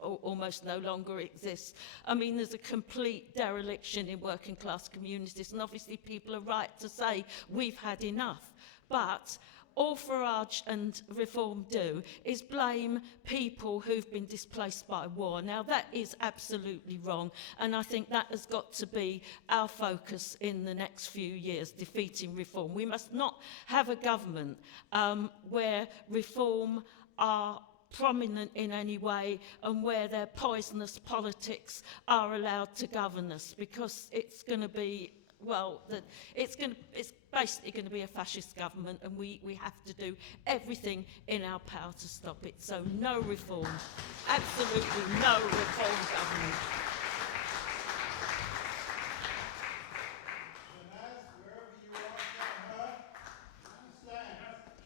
almost no longer exists. I mean, there's a complete dereliction in working class communities, and obviously people are right to say we've had enough. But all Farage and Reform do is blame people who've been displaced by war. Now, that is absolutely wrong, and I think that has got to be our focus in the next few years, defeating Reform. We must not have a government where Reform are prominent in any way and where their poisonous politics are allowed to govern us, because it's going to be, well, it's basically going to be a fascist government, and we have to do everything in our power to stop it. So no Reform, absolutely no Reform government.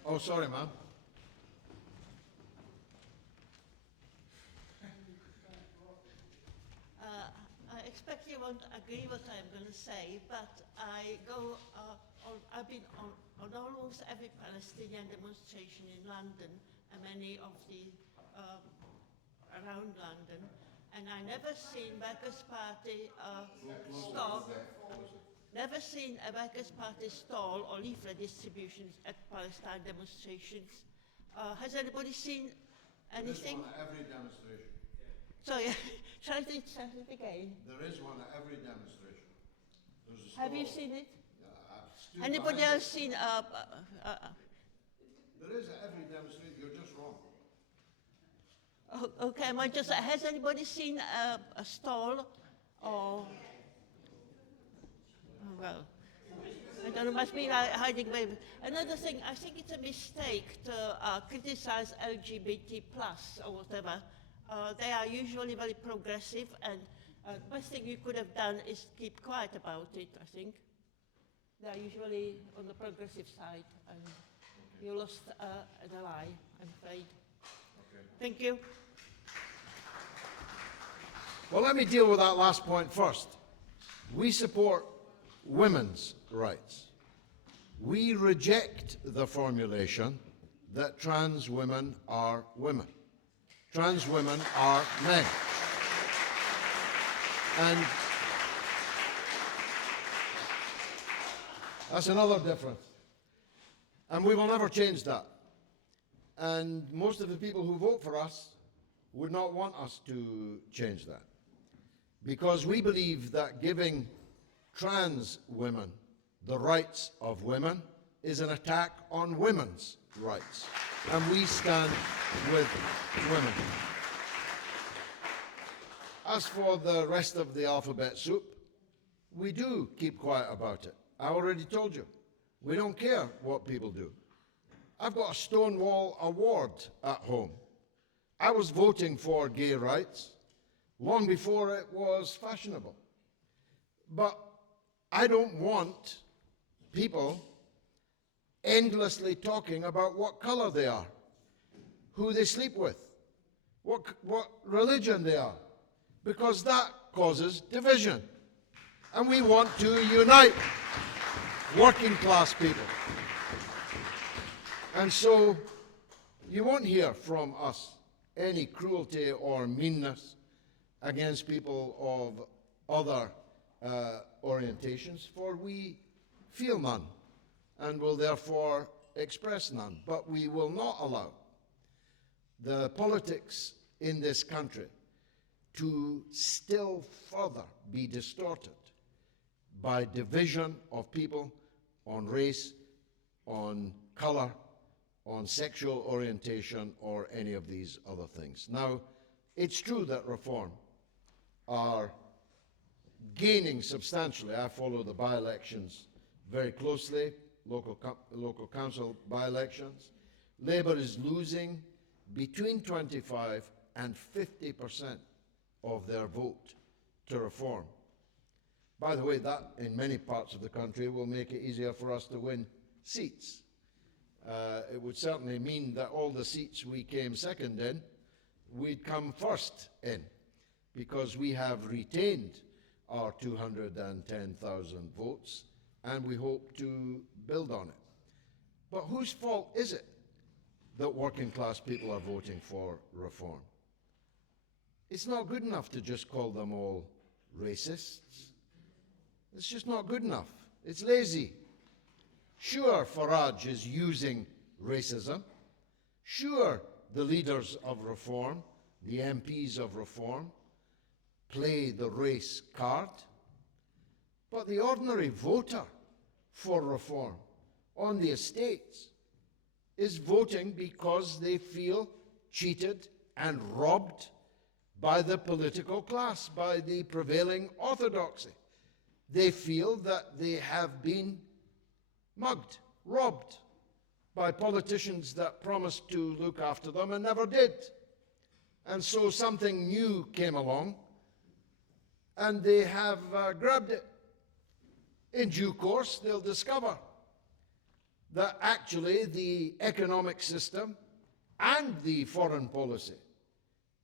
Oh, sorry, ma'am. I expect you won't agree what I'm going to say, but I've been on almost every Palestinian demonstration in London and many of the around London, and I never seen Workers' Party stall. Never seen a Workers' Party stall or leaflet distributions at Palestine demonstrations. Has anybody seen anything? There is one at every demonstration. Sorry, shall I do it again? There is one at every demonstration. There's a stall. Have you seen it? Yeah, Anybody else seen? There is at every demonstration. You're just wrong. Okay, am I just? Has anybody seen a stall or? Oh, well, I don't know. Must be like hiding away. Another thing, I think it's a mistake to criticize LGBT plus or whatever. They are usually very progressive, and the best thing you could have done is keep quiet about it, I think. They are usually on the progressive side, and you lost an ally, I'm afraid. Okay. Thank you. Well, let me deal with that last point first. We support women's rights. We reject the formulation that trans women are women. Trans women are men. And that's another difference. And we will never change that. And most of the people who vote for us would not want us to change that. Because we believe that giving trans women the rights of women is an attack on women's rights. And we stand with women. As for the rest of the alphabet soup, we do keep quiet about it. I already told you, we don't care what people do. I've got a Stonewall Award at home. I was voting for gay rights long before it was fashionable. But I don't want people endlessly talking about what color they are, who they sleep with, what religion they are, because that causes division. And we want to unite working class people. And so you won't hear from us any cruelty or meanness against people of other orientations, for we feel none and will therefore express none. But we will not allow the politics in this country to still further be distorted by division of people on race, on color, on sexual orientation, or any of these other things. Now, it's true that Reform are gaining substantially. I follow the by-elections very closely, local council by-elections. Labour is losing between 25 and 50% of their vote to Reform. By the way, that in many parts of the country will make it easier for us to win seats. It would certainly mean that all the seats we came second in, we'd come first in, because we have retained our 210,000 votes, and we hope to build on it. But whose fault is it that working class people are voting for reform? It's not good enough to just call them all racists. It's just not good enough. It's lazy. Sure, Farage is using racism. Sure, the leaders of reform, the MPs of reform, play the race card. But the ordinary voter for reform on the estates is voting because they feel cheated and robbed by the political class, by the prevailing orthodoxy. They feel that they have been mugged, robbed by politicians that promised to look after them and never did. And so something new came along, and they have grabbed it. In due course, they'll discover that actually the economic system and the foreign policy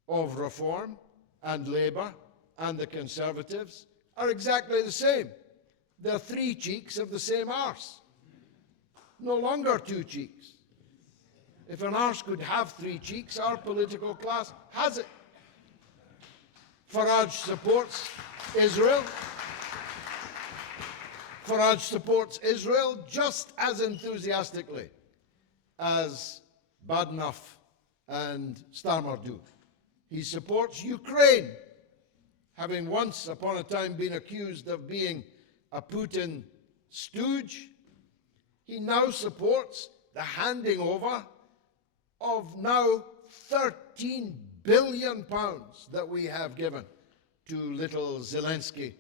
of Reform and Labour and the Conservatives are exactly the same. They're three cheeks of the same arse. No longer two cheeks. If an arse could have three cheeks, our political class has it. Farage supports Israel. Farage supports Israel just as enthusiastically as Badenoch and Starmer do. He supports Ukraine, having once upon a time been accused of being a Putin stooge. He now supports the handing over of now £13 billion that we have given to little Zelensky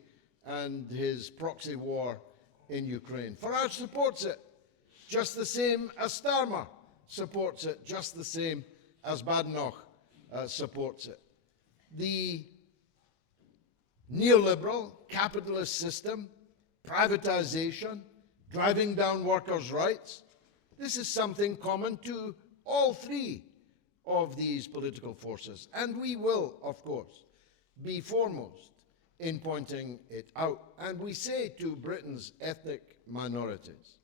and his proxy war in Ukraine. Farage supports it, just the same as Starmer supports it, just the same as Badenoch supports it. The neoliberal capitalist system, privatization, driving down workers' rights, this is something common to all three of these political forces. And we will, of course, be foremost in pointing it out. And we say to Britain's ethnic minorities,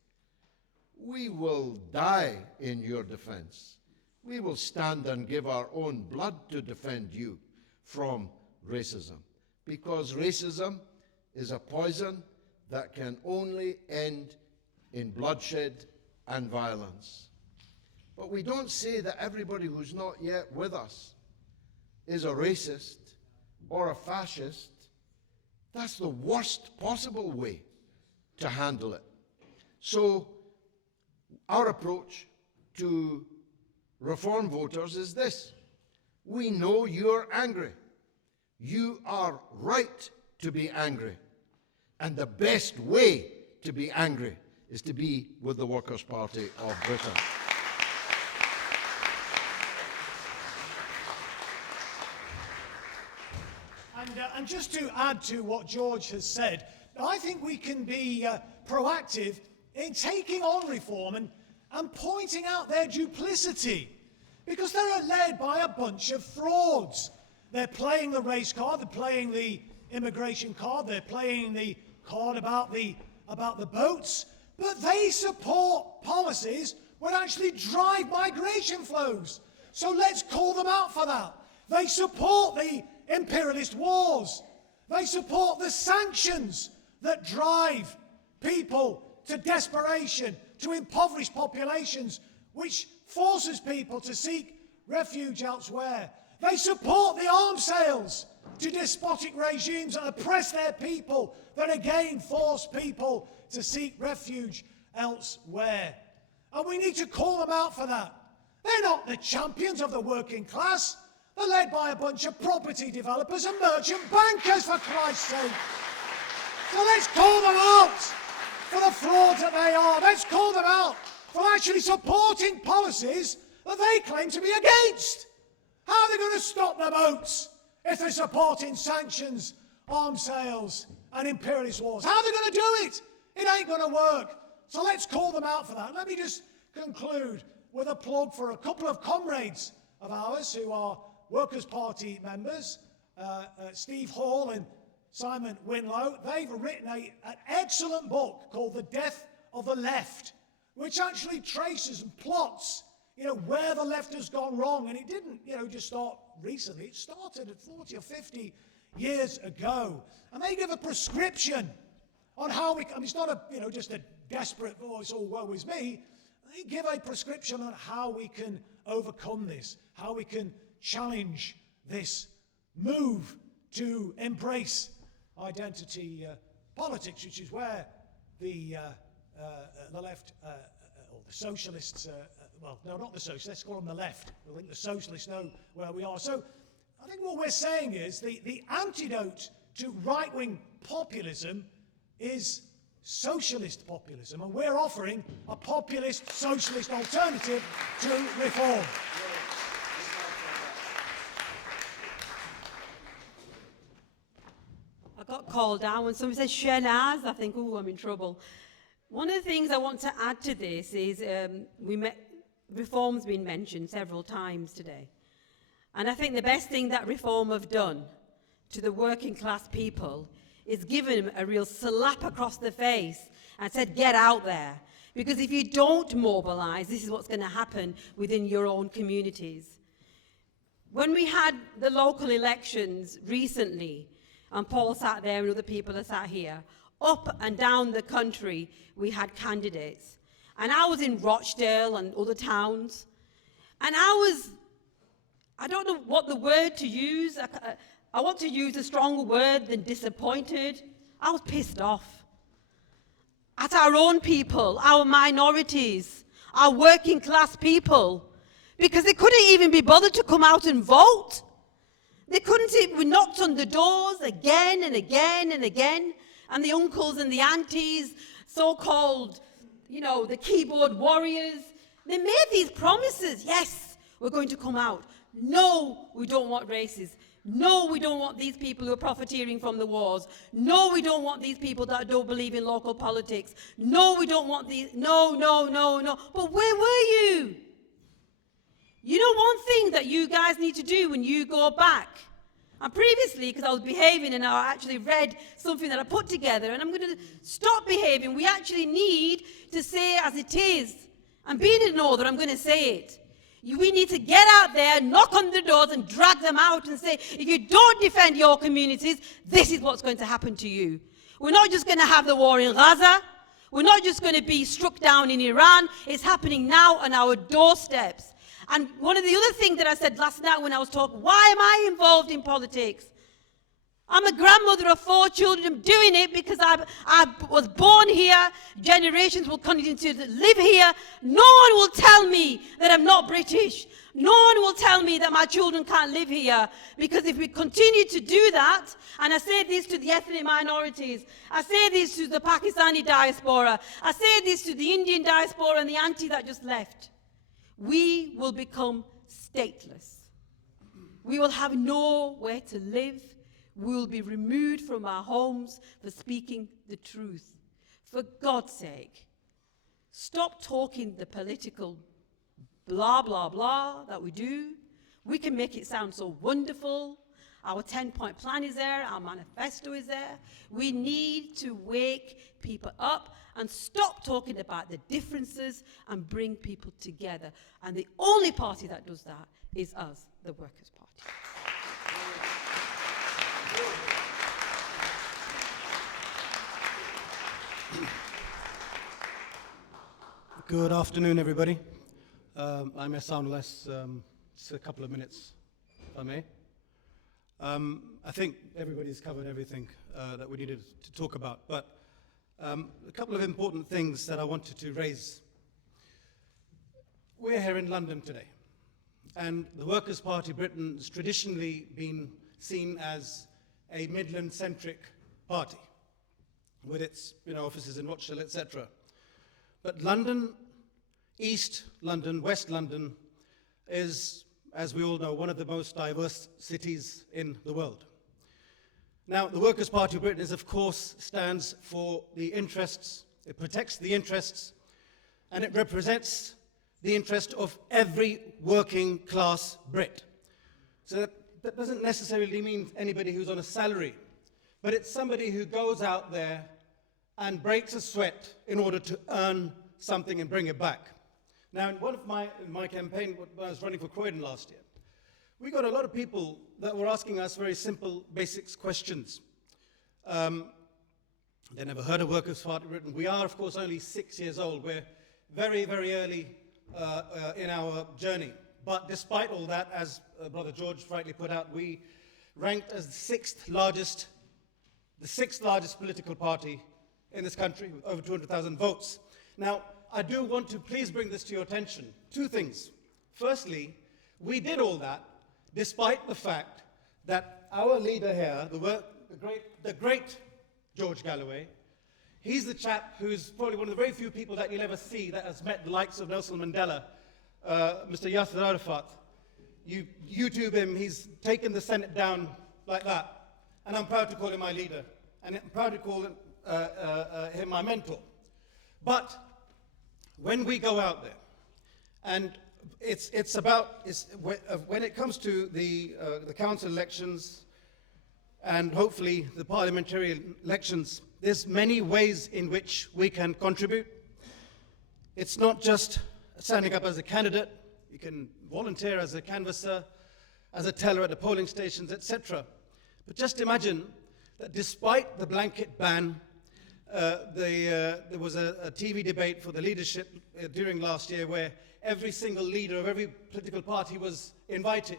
we will die in your defense. We will stand and give our own blood to defend you from racism, because racism is a poison that can only end in bloodshed and violence. But we don't say that everybody who's not yet with us is a racist or a fascist. That's the worst possible way to handle it. So our approach to Reform voters is this. We know you're angry. You are right to be angry. And the best way to be angry is to be with the Workers' Party of Britain. And just to add to what George has said, I think we can be proactive in taking on reform and pointing out their duplicity, because they're led by a bunch of frauds. They're playing the race card, they're playing the immigration card, they're playing the card about the boats, but they support policies which actually drive migration flows. So let's call them out for that. They support the imperialist wars. They support the sanctions that drive people to desperation, to impoverished populations, which forces people to seek refuge elsewhere. They support the arms sales to despotic regimes that oppress their people, that again force people to seek refuge elsewhere. And we need to call them out for that. They're not the champions of the working class. They're led by a bunch of property developers and merchant bankers, for Christ's sake. So let's call them out for the frauds that they are. Let's call them out for actually supporting policies that they claim to be against. How are they going to stop the boats if they're supporting sanctions, arms sales, and imperialist wars? How are they going to do it? It ain't going to work. So let's call them out for that. Let me just conclude with a plug for a couple of comrades of ours who are Workers' Party members, Steve Hall and Simon Winlow. They've written an excellent book called The Death of the Left, which actually traces and plots, where the left has gone wrong. And it didn't, just start recently. It started at 40 or 50 years ago. And they give a prescription on how we, it's not just a desperate voice, oh, woe is me. They give a prescription on how we can overcome this, how we can challenge this move to embrace identity politics, which is where the left, or the socialists, well, no, not the socialists, let's call them the left. I think the socialists know where we are. So I think what we're saying is the antidote to right-wing populism is socialist populism, and we're offering a populist socialist alternative to reform. I got called down when somebody said Shanaz. I think, oh, I'm in trouble. One of the things I want to add to this is reform's been mentioned several times today. And I think the best thing that reform have done to the working class people is given them a real slap across the face and said, get out there. Because if you don't mobilize, this is what's going to happen within your own communities. When we had the local elections recently, and Paul sat there and other people are sat here, up and down the country, we had candidates. And I was in Rochdale and other towns, and I don't know what the word to use. I want to use a stronger word than disappointed. I was pissed off at our own people, our minorities, our working class people, because they couldn't even be bothered to come out and vote. They couldn't even, we knocked on the doors again and again and again, and the uncles and the aunties, so-called, the keyboard warriors, they made these promises. Yes, we're going to come out. No, we don't want racists. No, we don't want these people who are profiteering from the wars. No, we don't want these people that don't believe in local politics. No, we don't want these. No, no, no, no. But where were you? You know one thing that you guys need to do when you go back, and previously, because I was behaving and I actually read something that I put together, and I'm going to stop behaving. We actually need to say as it is. And being in Northern, I'm going to say it. We need to get out there, knock on the doors and drag them out and say, if you don't defend your communities, this is what's going to happen to you. We're not just going to have the war in Gaza. We're not just going to be struck down in Iran. It's happening now on our doorsteps. And one of the other things that I said last night when I was talking, why am I involved in politics? I'm a grandmother of 4 children. I'm doing it because I was born here. Generations will continue to live here. No one will tell me that I'm not British. No one will tell me that my children can't live here. Because if we continue to do that, and I say this to the ethnic minorities, I say this to the Pakistani diaspora, I say this to the Indian diaspora and the auntie that just left, we will become stateless. We will have nowhere to live. We will be removed from our homes for speaking the truth. For God's sake, stop talking the political blah, blah, blah that we do. We can make it sound so wonderful. Our 10-point plan is there. Our manifesto is there. We need to wake people up and stop talking about the differences and bring people together. And the only party that does that is us, the Workers' Party. Good afternoon, everybody. I may sound less, just a couple of minutes, if I may. I think everybody's covered everything that we needed to talk about, but a couple of important things that I wanted to raise. We're here in London today, and the Workers' Party Britain has traditionally been seen as a Midland-centric party, with its offices in Rochdale, etc. But London, East London, West London is, as we all know, one of the most diverse cities in the world. Now, the Workers' Party of Britain is, of course, stands for the interests, it protects the interests, and it represents the interest of every working class Brit. So that doesn't necessarily mean anybody who's on a salary, but it's somebody who goes out there and breaks a sweat in order to earn something and bring it back. Now, in one of my campaign, when I was running for Croydon last year, we got a lot of people that were asking us very simple, basic questions. They never heard of Workers' Party Britain. We are, of course, only 6 years old. We're very, very early in our journey. But despite all that, as Brother George rightly put out, we ranked as the sixth largest political party in this country, with over 200,000 votes. Now, I do want to please bring this to your attention. Two things. Firstly, we did all that despite the fact that our leader here, the great George Galloway, he's the chap who's probably one of the very few people that you'll ever see that has met the likes of Nelson Mandela, Mr. Yasser Arafat. You YouTube him, he's taken the Senate down like that. And I'm proud to call him my leader. And I'm proud to call him my mentor. But when we go out there, and when it comes to the council elections and hopefully the parliamentary elections, there's many ways in which we can contribute. It's not just standing up as a candidate. You can volunteer as a canvasser, as a teller at the polling stations, etc. But just imagine that despite the blanket ban, there was a TV debate for the leadership during last year where every single leader of every political party was invited.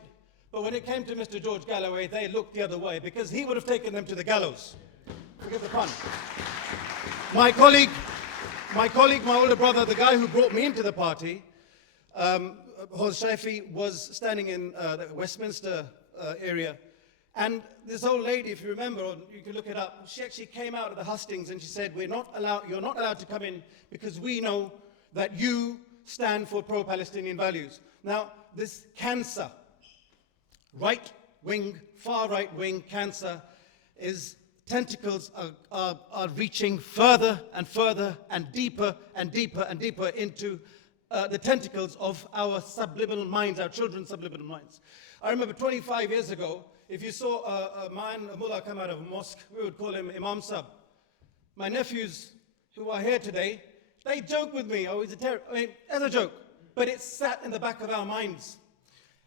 But when it came to Mr. George Galloway, they looked the other way because he would have taken them to the gallows. Forgive the pun. My colleague, my older brother, the guy who brought me into the party, Hos Shaifi, was standing in the Westminster area. And this old lady, if you remember, or you can look it up, she actually came out of the hustings and she said, you're not allowed to come in because we know that you stand for pro-Palestinian values. Now, this cancer, right-wing, far right-wing cancer, tentacles are reaching further and further and deeper and deeper and deeper into the tentacles of our subliminal minds, our children's subliminal minds. I remember 25 years ago, if you saw a mullah come out of a mosque, we would call him Imam Sab. My nephews who are here today, they joke with me, oh, he's a terrorist, as a joke, but it's sat in the back of our minds.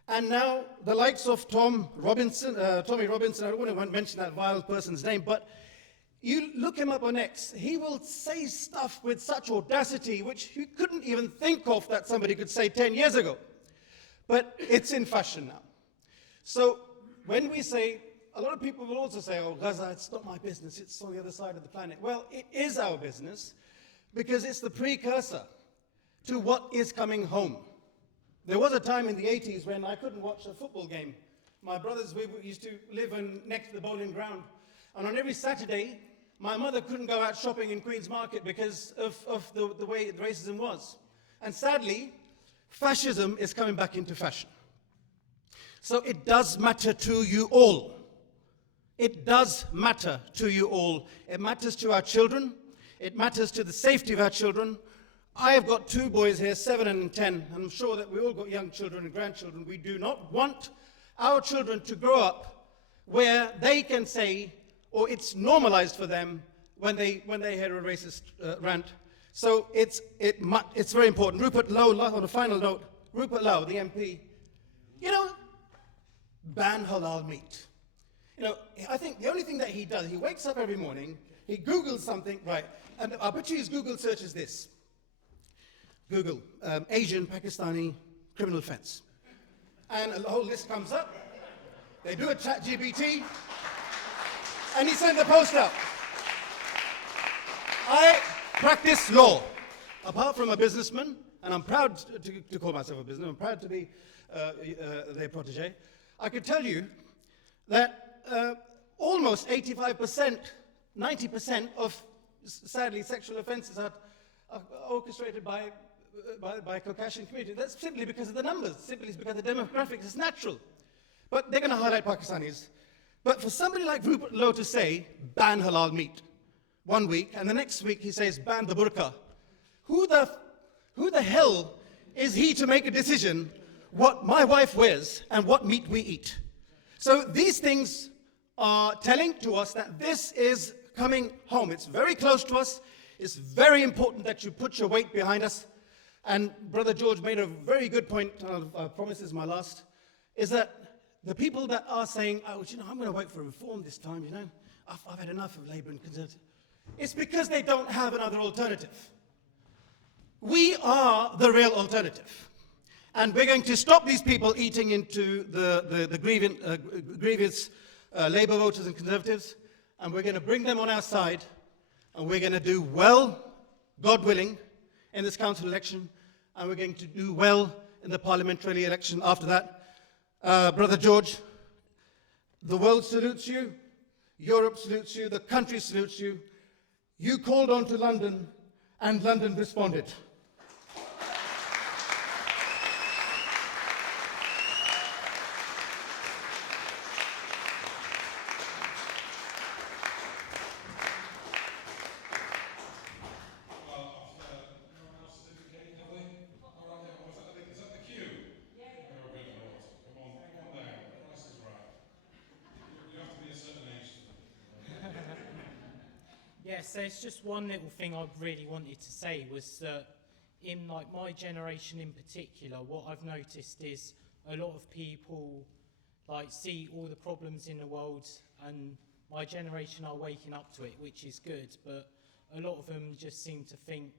And now the likes of Tommy Robinson, I don't want to mention that vile person's name, but you look him up on X, he will say stuff with such audacity which you couldn't even think of that somebody could say 10 years ago. But it's in fashion now. So when we say, a lot of people will also say, oh, Gaza, it's not my business, it's on the other side of the planet. Well, it is our business because it's the precursor to what is coming home. There was a time in the 80s when I couldn't watch a football game. My brothers, we used to live next to the bowling ground. And on every Saturday, my mother couldn't go out shopping in Queen's Market because of the way racism was. And sadly, fascism is coming back into fashion. So it does matter to you all. It does matter to you all. It matters to our children. It matters to the safety of our children. I have got two boys here, 7 and 10. I'm sure that we all got young children and grandchildren. We do not want our children to grow up where they can say, or it's normalized for them when they hear a racist rant. So it's very important. Rupert Lowe, on a final note, Rupert Lowe, the MP, ban halal meat. I think the only thing that he does, he wakes up every morning, he Googles something, right, and I bet you his Google search is this. Google, Asian Pakistani criminal offense. And a whole list comes up. They do a chat GPT, and he sent the post out. I practice law. Apart from a businessman, and I'm proud to call myself a businessman, I'm proud to be their protege, I could tell you that almost 85%, 90% of, sadly, sexual offenses are orchestrated by Caucasian community. That's simply because of the numbers, simply because the demographics is natural. But they're going to highlight Pakistanis. But for somebody like Rupert Lowe to say, ban halal meat, 1 week, and the next week he says, ban the burqa, who the hell is he to make a decision what my wife wears and what meat we eat? So these things are telling to us that this is coming home. It's very close to us. It's very important that you put your weight behind us. And Brother George made a very good point, I promise this is my last, is that the people that are saying, oh, I'm going to vote for reform this time, I've had enough of Labour and Conservative. It's because they don't have another alternative. We are the real alternative. And we're going to stop these people eating into the grievous Labour voters and Conservatives, and we're going to bring them on our side, and we're going to do well, God willing, in this council election, and we're going to do well in the parliamentary election after that. Brother George, the world salutes you, Europe salutes you, the country salutes you. You called on to London, and London responded. Yes, there's just one little thing I really wanted to say was that in like my generation in particular, what I've noticed is a lot of people like see all the problems in the world, and my generation are waking up to it, which is good, but a lot of them just seem to think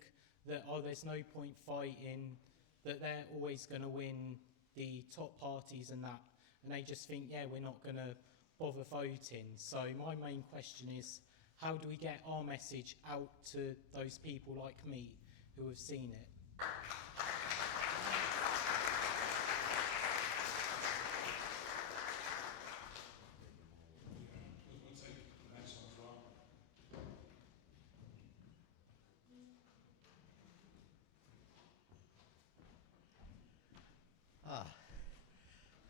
that, oh, there's no point fighting, that they're always going to win the top parties and that, and they just think, yeah, we're not going to bother voting. So my main question is, how do we get our message out to those people like me who have seen it?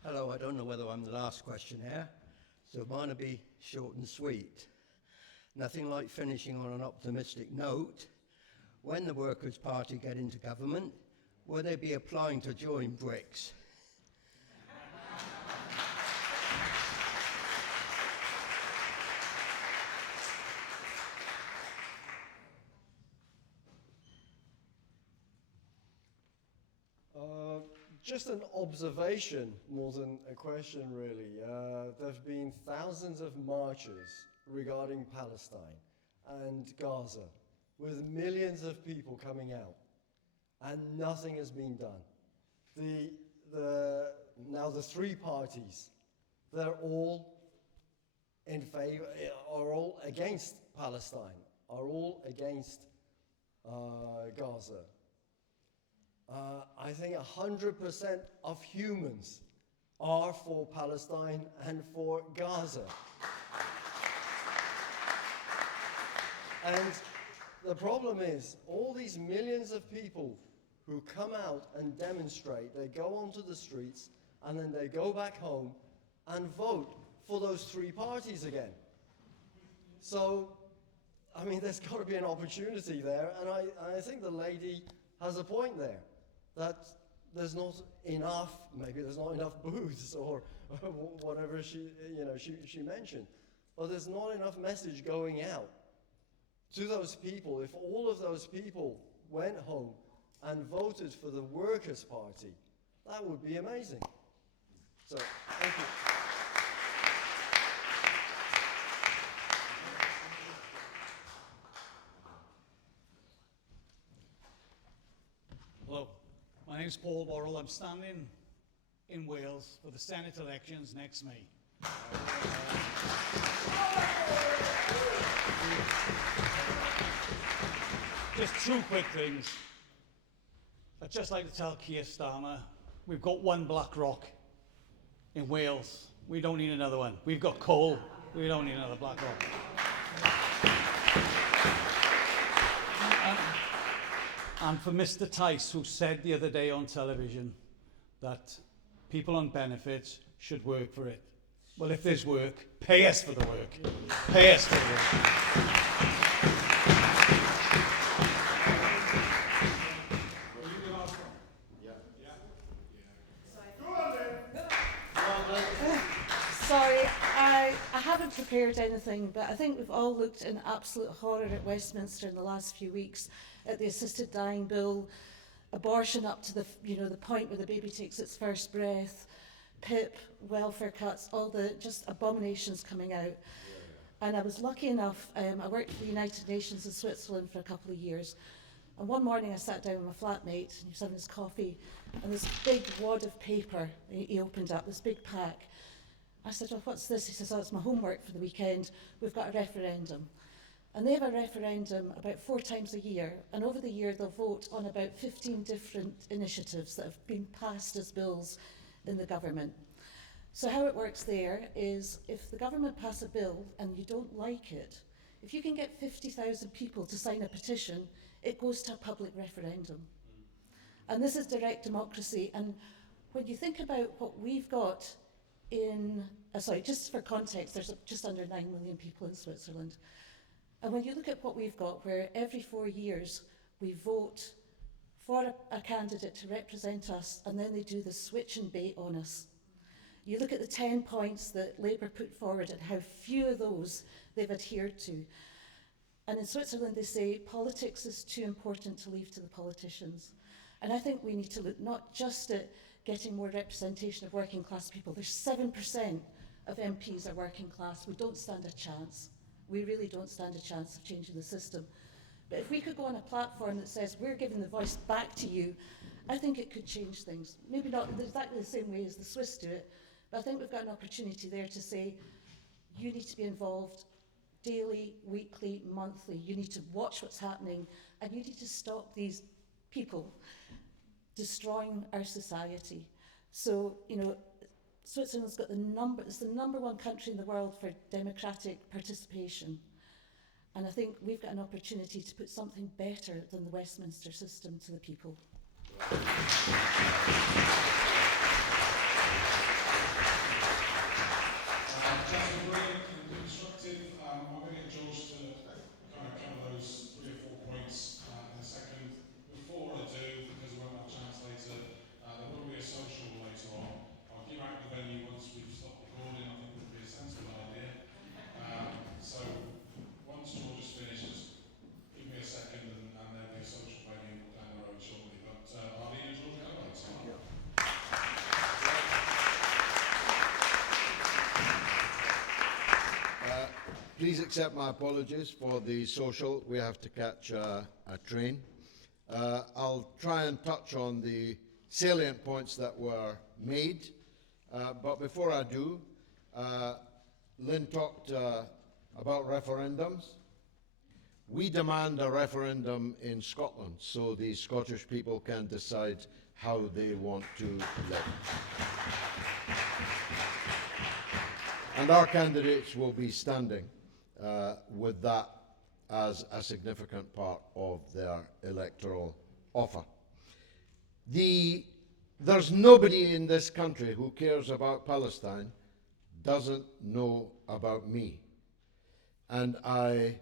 Hello, I don't know whether I'm the last questionnaire, so mine will be short and sweet. Nothing like finishing on an optimistic note. When the Workers' Party get into government, will they be applying to join BRICS? Just an observation more than a question, really. There have been thousands of marches regarding Palestine and Gaza, with millions of people coming out, and nothing has been done. Now the three parties, they're all in favor, are all against Palestine, are all against Gaza. I think 100% of humans are for Palestine and for Gaza. And the problem is, all these millions of people who come out and demonstrate, they go onto the streets, and then they go back home and vote for those three parties again. So, I mean, there's got to be an opportunity there, and I think the lady has a point there, that there's not enough, maybe there's not enough booths or whatever she mentioned, but there's not enough message going out to those people. If all of those people went home and voted for the Workers' Party, that would be amazing. So, thank you. Hello, my name is Paul Worrell. I'm standing in Wales for the Senate elections next May. Just two quick things. I'd just like to tell Keir Starmer, we've got one Black Rock in Wales. We don't need another one. We've got coal. We don't need another Black Rock. And for Mr. Tice, who said the other day on television that people on benefits should work for it. Well, if there's work, pay us for the work. Pay us for the work. I haven't prepared anything, but I think we've all looked in absolute horror at Westminster in the last few weeks at the assisted dying bill, abortion up to the point where the baby takes its first breath, PIP, welfare cuts, all the just abominations coming out. And I was lucky enough, I worked for the United Nations in Switzerland for a couple of years. And one morning I sat down with my flatmate, and he was having his coffee, and this big wad of paper, he opened up, this big pack. I said, well, what's this? He says, oh, it's my homework for the weekend. We've got a referendum. And they have a referendum about 4 times a year, and over the year they'll vote on about 15 different initiatives that have been passed as bills in the government. So how it works there is if the government pass a bill and you don't like it, if you can get 50,000 people to sign a petition, it goes to a public referendum. And this is direct democracy. And when you think about what we've got in, just for context, there's just under 9 million people in Switzerland. And when you look at what we've got, where every 4 years we vote for a candidate to represent us, and then they do the switch and bait on us. You look at the 10 points that Labour put forward and how few of those they've adhered to. And in Switzerland they say politics is too important to leave to the politicians. And I think we need to look not just at getting more representation of working class people. There's 7% of MPs are working class. We don't stand a chance. We really don't stand a chance of changing the system. But if we could go on a platform that says we're giving the voice back to you, I think it could change things. Maybe not in exactly the same way as the Swiss do it, but I think we've got an opportunity there to say, you need to be involved daily, weekly, monthly. You need to watch what's happening, and you need to stop these people destroying our society. So, Switzerland's got it's the #1 country in the world for democratic participation. And I think we've got an opportunity to put something better than the Westminster system to the people. Brilliant and constructive. I'm going to get George to kind of cover those 3 or 4 points in a second. Before I do, because we won't have a chance later, there will be a social later on. I'll give out the venue once we've stopped recording. I think it would be a sensible idea. So once George is finished, just give me a second and there'll be a social venue down the road shortly. But our leader, George Galloway, it's on. Please accept my apologies for the social. We have to catch a train. I'll try and touch on the salient points that were made. But before I do, Lynn talked about referendums. We demand a referendum in Scotland so the Scottish people can decide how they want to live. And our candidates will be standing with that as a significant part of their electoral offer. There's nobody in this country who cares about Palestine doesn't know about me. And I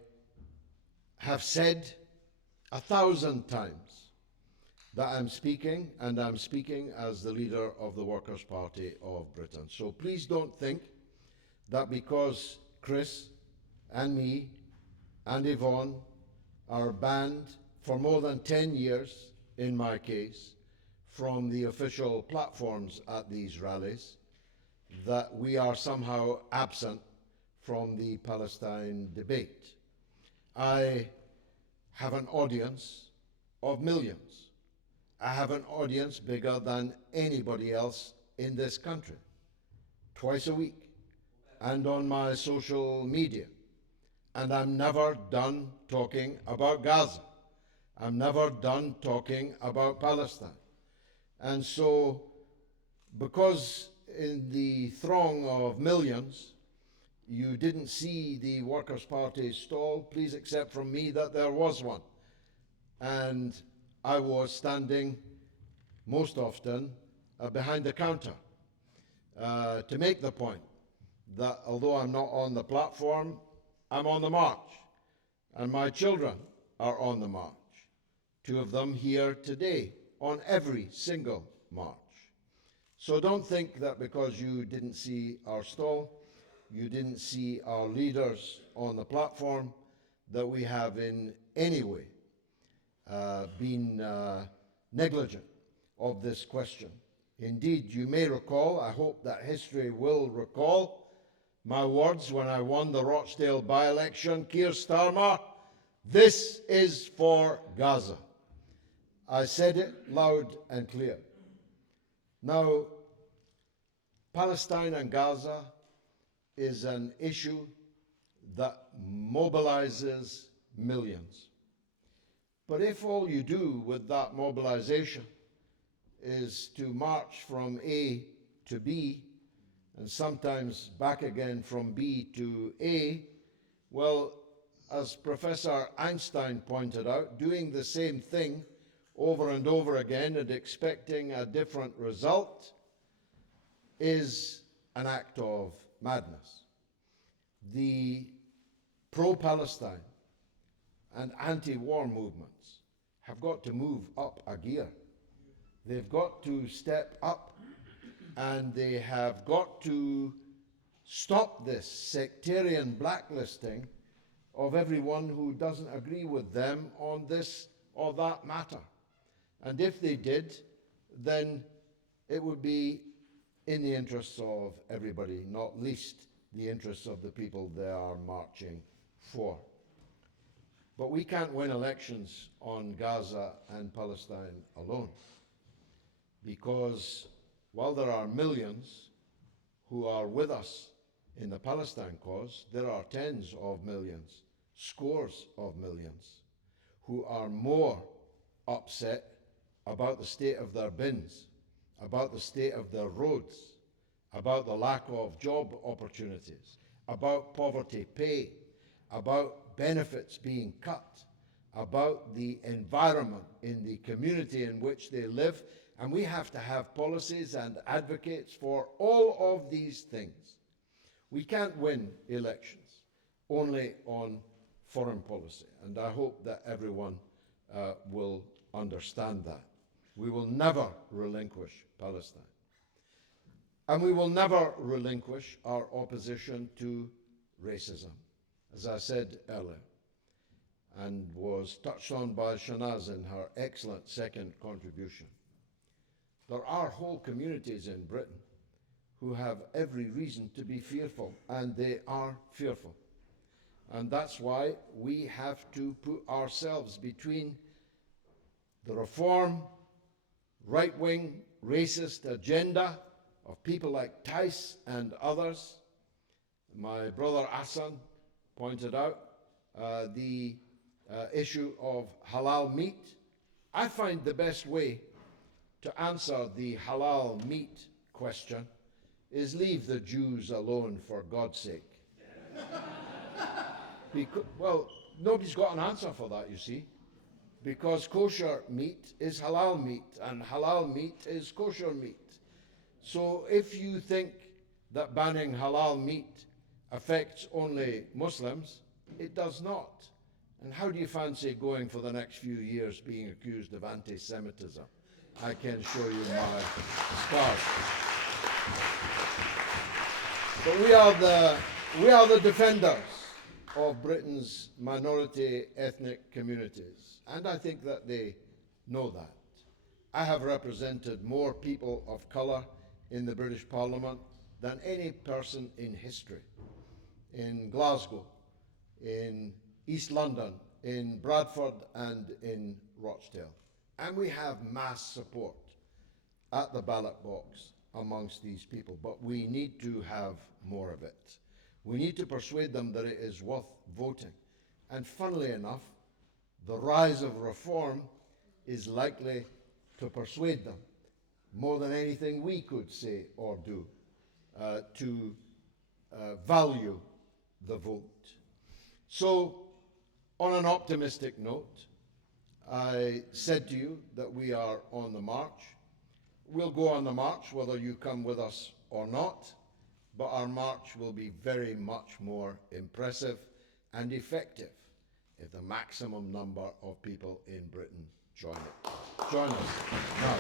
have said 1,000 times that I'm speaking, and I'm speaking as the leader of the Workers' Party of Britain. So please don't think that because Chris and me and Yvonne are banned for more than 10 years, in my case, from the official platforms at these rallies, that we are somehow absent from the Palestine debate. I have an audience of millions. I have an audience bigger than anybody else in this country, twice a week, and on my social media. And I'm never done talking about Gaza. I'm never done talking about Palestine. And so, because in the throng of millions, you didn't see the Workers' Party stall, please accept from me that there was one. And I was standing most often behind the counter to make the point that although I'm not on the platform, I'm on the march. And my children are on the march. 2 of them here today on every single march. So don't think that because you didn't see our stall, you didn't see our leaders on the platform, that we have in any way been negligent of this question. Indeed, you may recall, I hope that history will recall, my words when I won the Rochdale by-election, Keir Starmer, this is for Gaza. I said it loud and clear. Now, Palestine and Gaza is an issue that mobilizes millions. But if all you do with that mobilization is to march from A to B, and sometimes back again from B to A, well, as Professor Einstein pointed out, doing the same thing over and over again and expecting a different result is an act of madness. The pro-Palestine and anti-war movements have got to move up a gear. They've got to step up, and they have got to stop this sectarian blacklisting of everyone who doesn't agree with them on this or that matter. And if they did, then it would be in the interests of everybody, not least the interests of the people they are marching for. But we can't win elections on Gaza and Palestine alone, because while there are millions who are with us in the Palestine cause, there are tens of millions, scores of millions, who are more upset about the state of their bins, about the state of their roads, about the lack of job opportunities, about poverty pay, about benefits being cut, about the environment in the community in which they live. And we have to have policies and advocates for all of these things. We can't win elections only on foreign policy, and I hope that everyone will understand that. We will never relinquish Palestine. And we will never relinquish our opposition to racism, as I said earlier, and was touched on by Shanaz in her excellent second contribution. There are whole communities in Britain who have every reason to be fearful, and they are fearful. And that's why we have to put ourselves between the reform, right-wing, racist agenda of people like Tice and others. My brother Hassan pointed out the issue of halal meat. I find the best way to answer the halal meat question is leave the Jews alone, for God's sake. Well, nobody's got an answer for that, you see, because kosher meat is halal meat, and halal meat is kosher meat. So if you think that banning halal meat affects only Muslims, it does not. And how do you fancy going for the next few years being accused of anti-Semitism? I can show you my scars. But we are the defenders of Britain's minority ethnic communities, and I think that they know that. I have represented more people of colour in the British Parliament than any person in history. In Glasgow, in East London, in Bradford and in Rochdale. And we have mass support at the ballot box amongst these people, but we need to have more of it. We need to persuade them that it is worth voting. And funnily enough, the rise of reform is likely to persuade them more than anything we could say or do to value the vote. So, on an optimistic note, I said to you that we are on the march. We'll go on the march whether you come with us or not, but our march will be very much more impressive and effective if the maximum number of people in Britain join it. Join us now.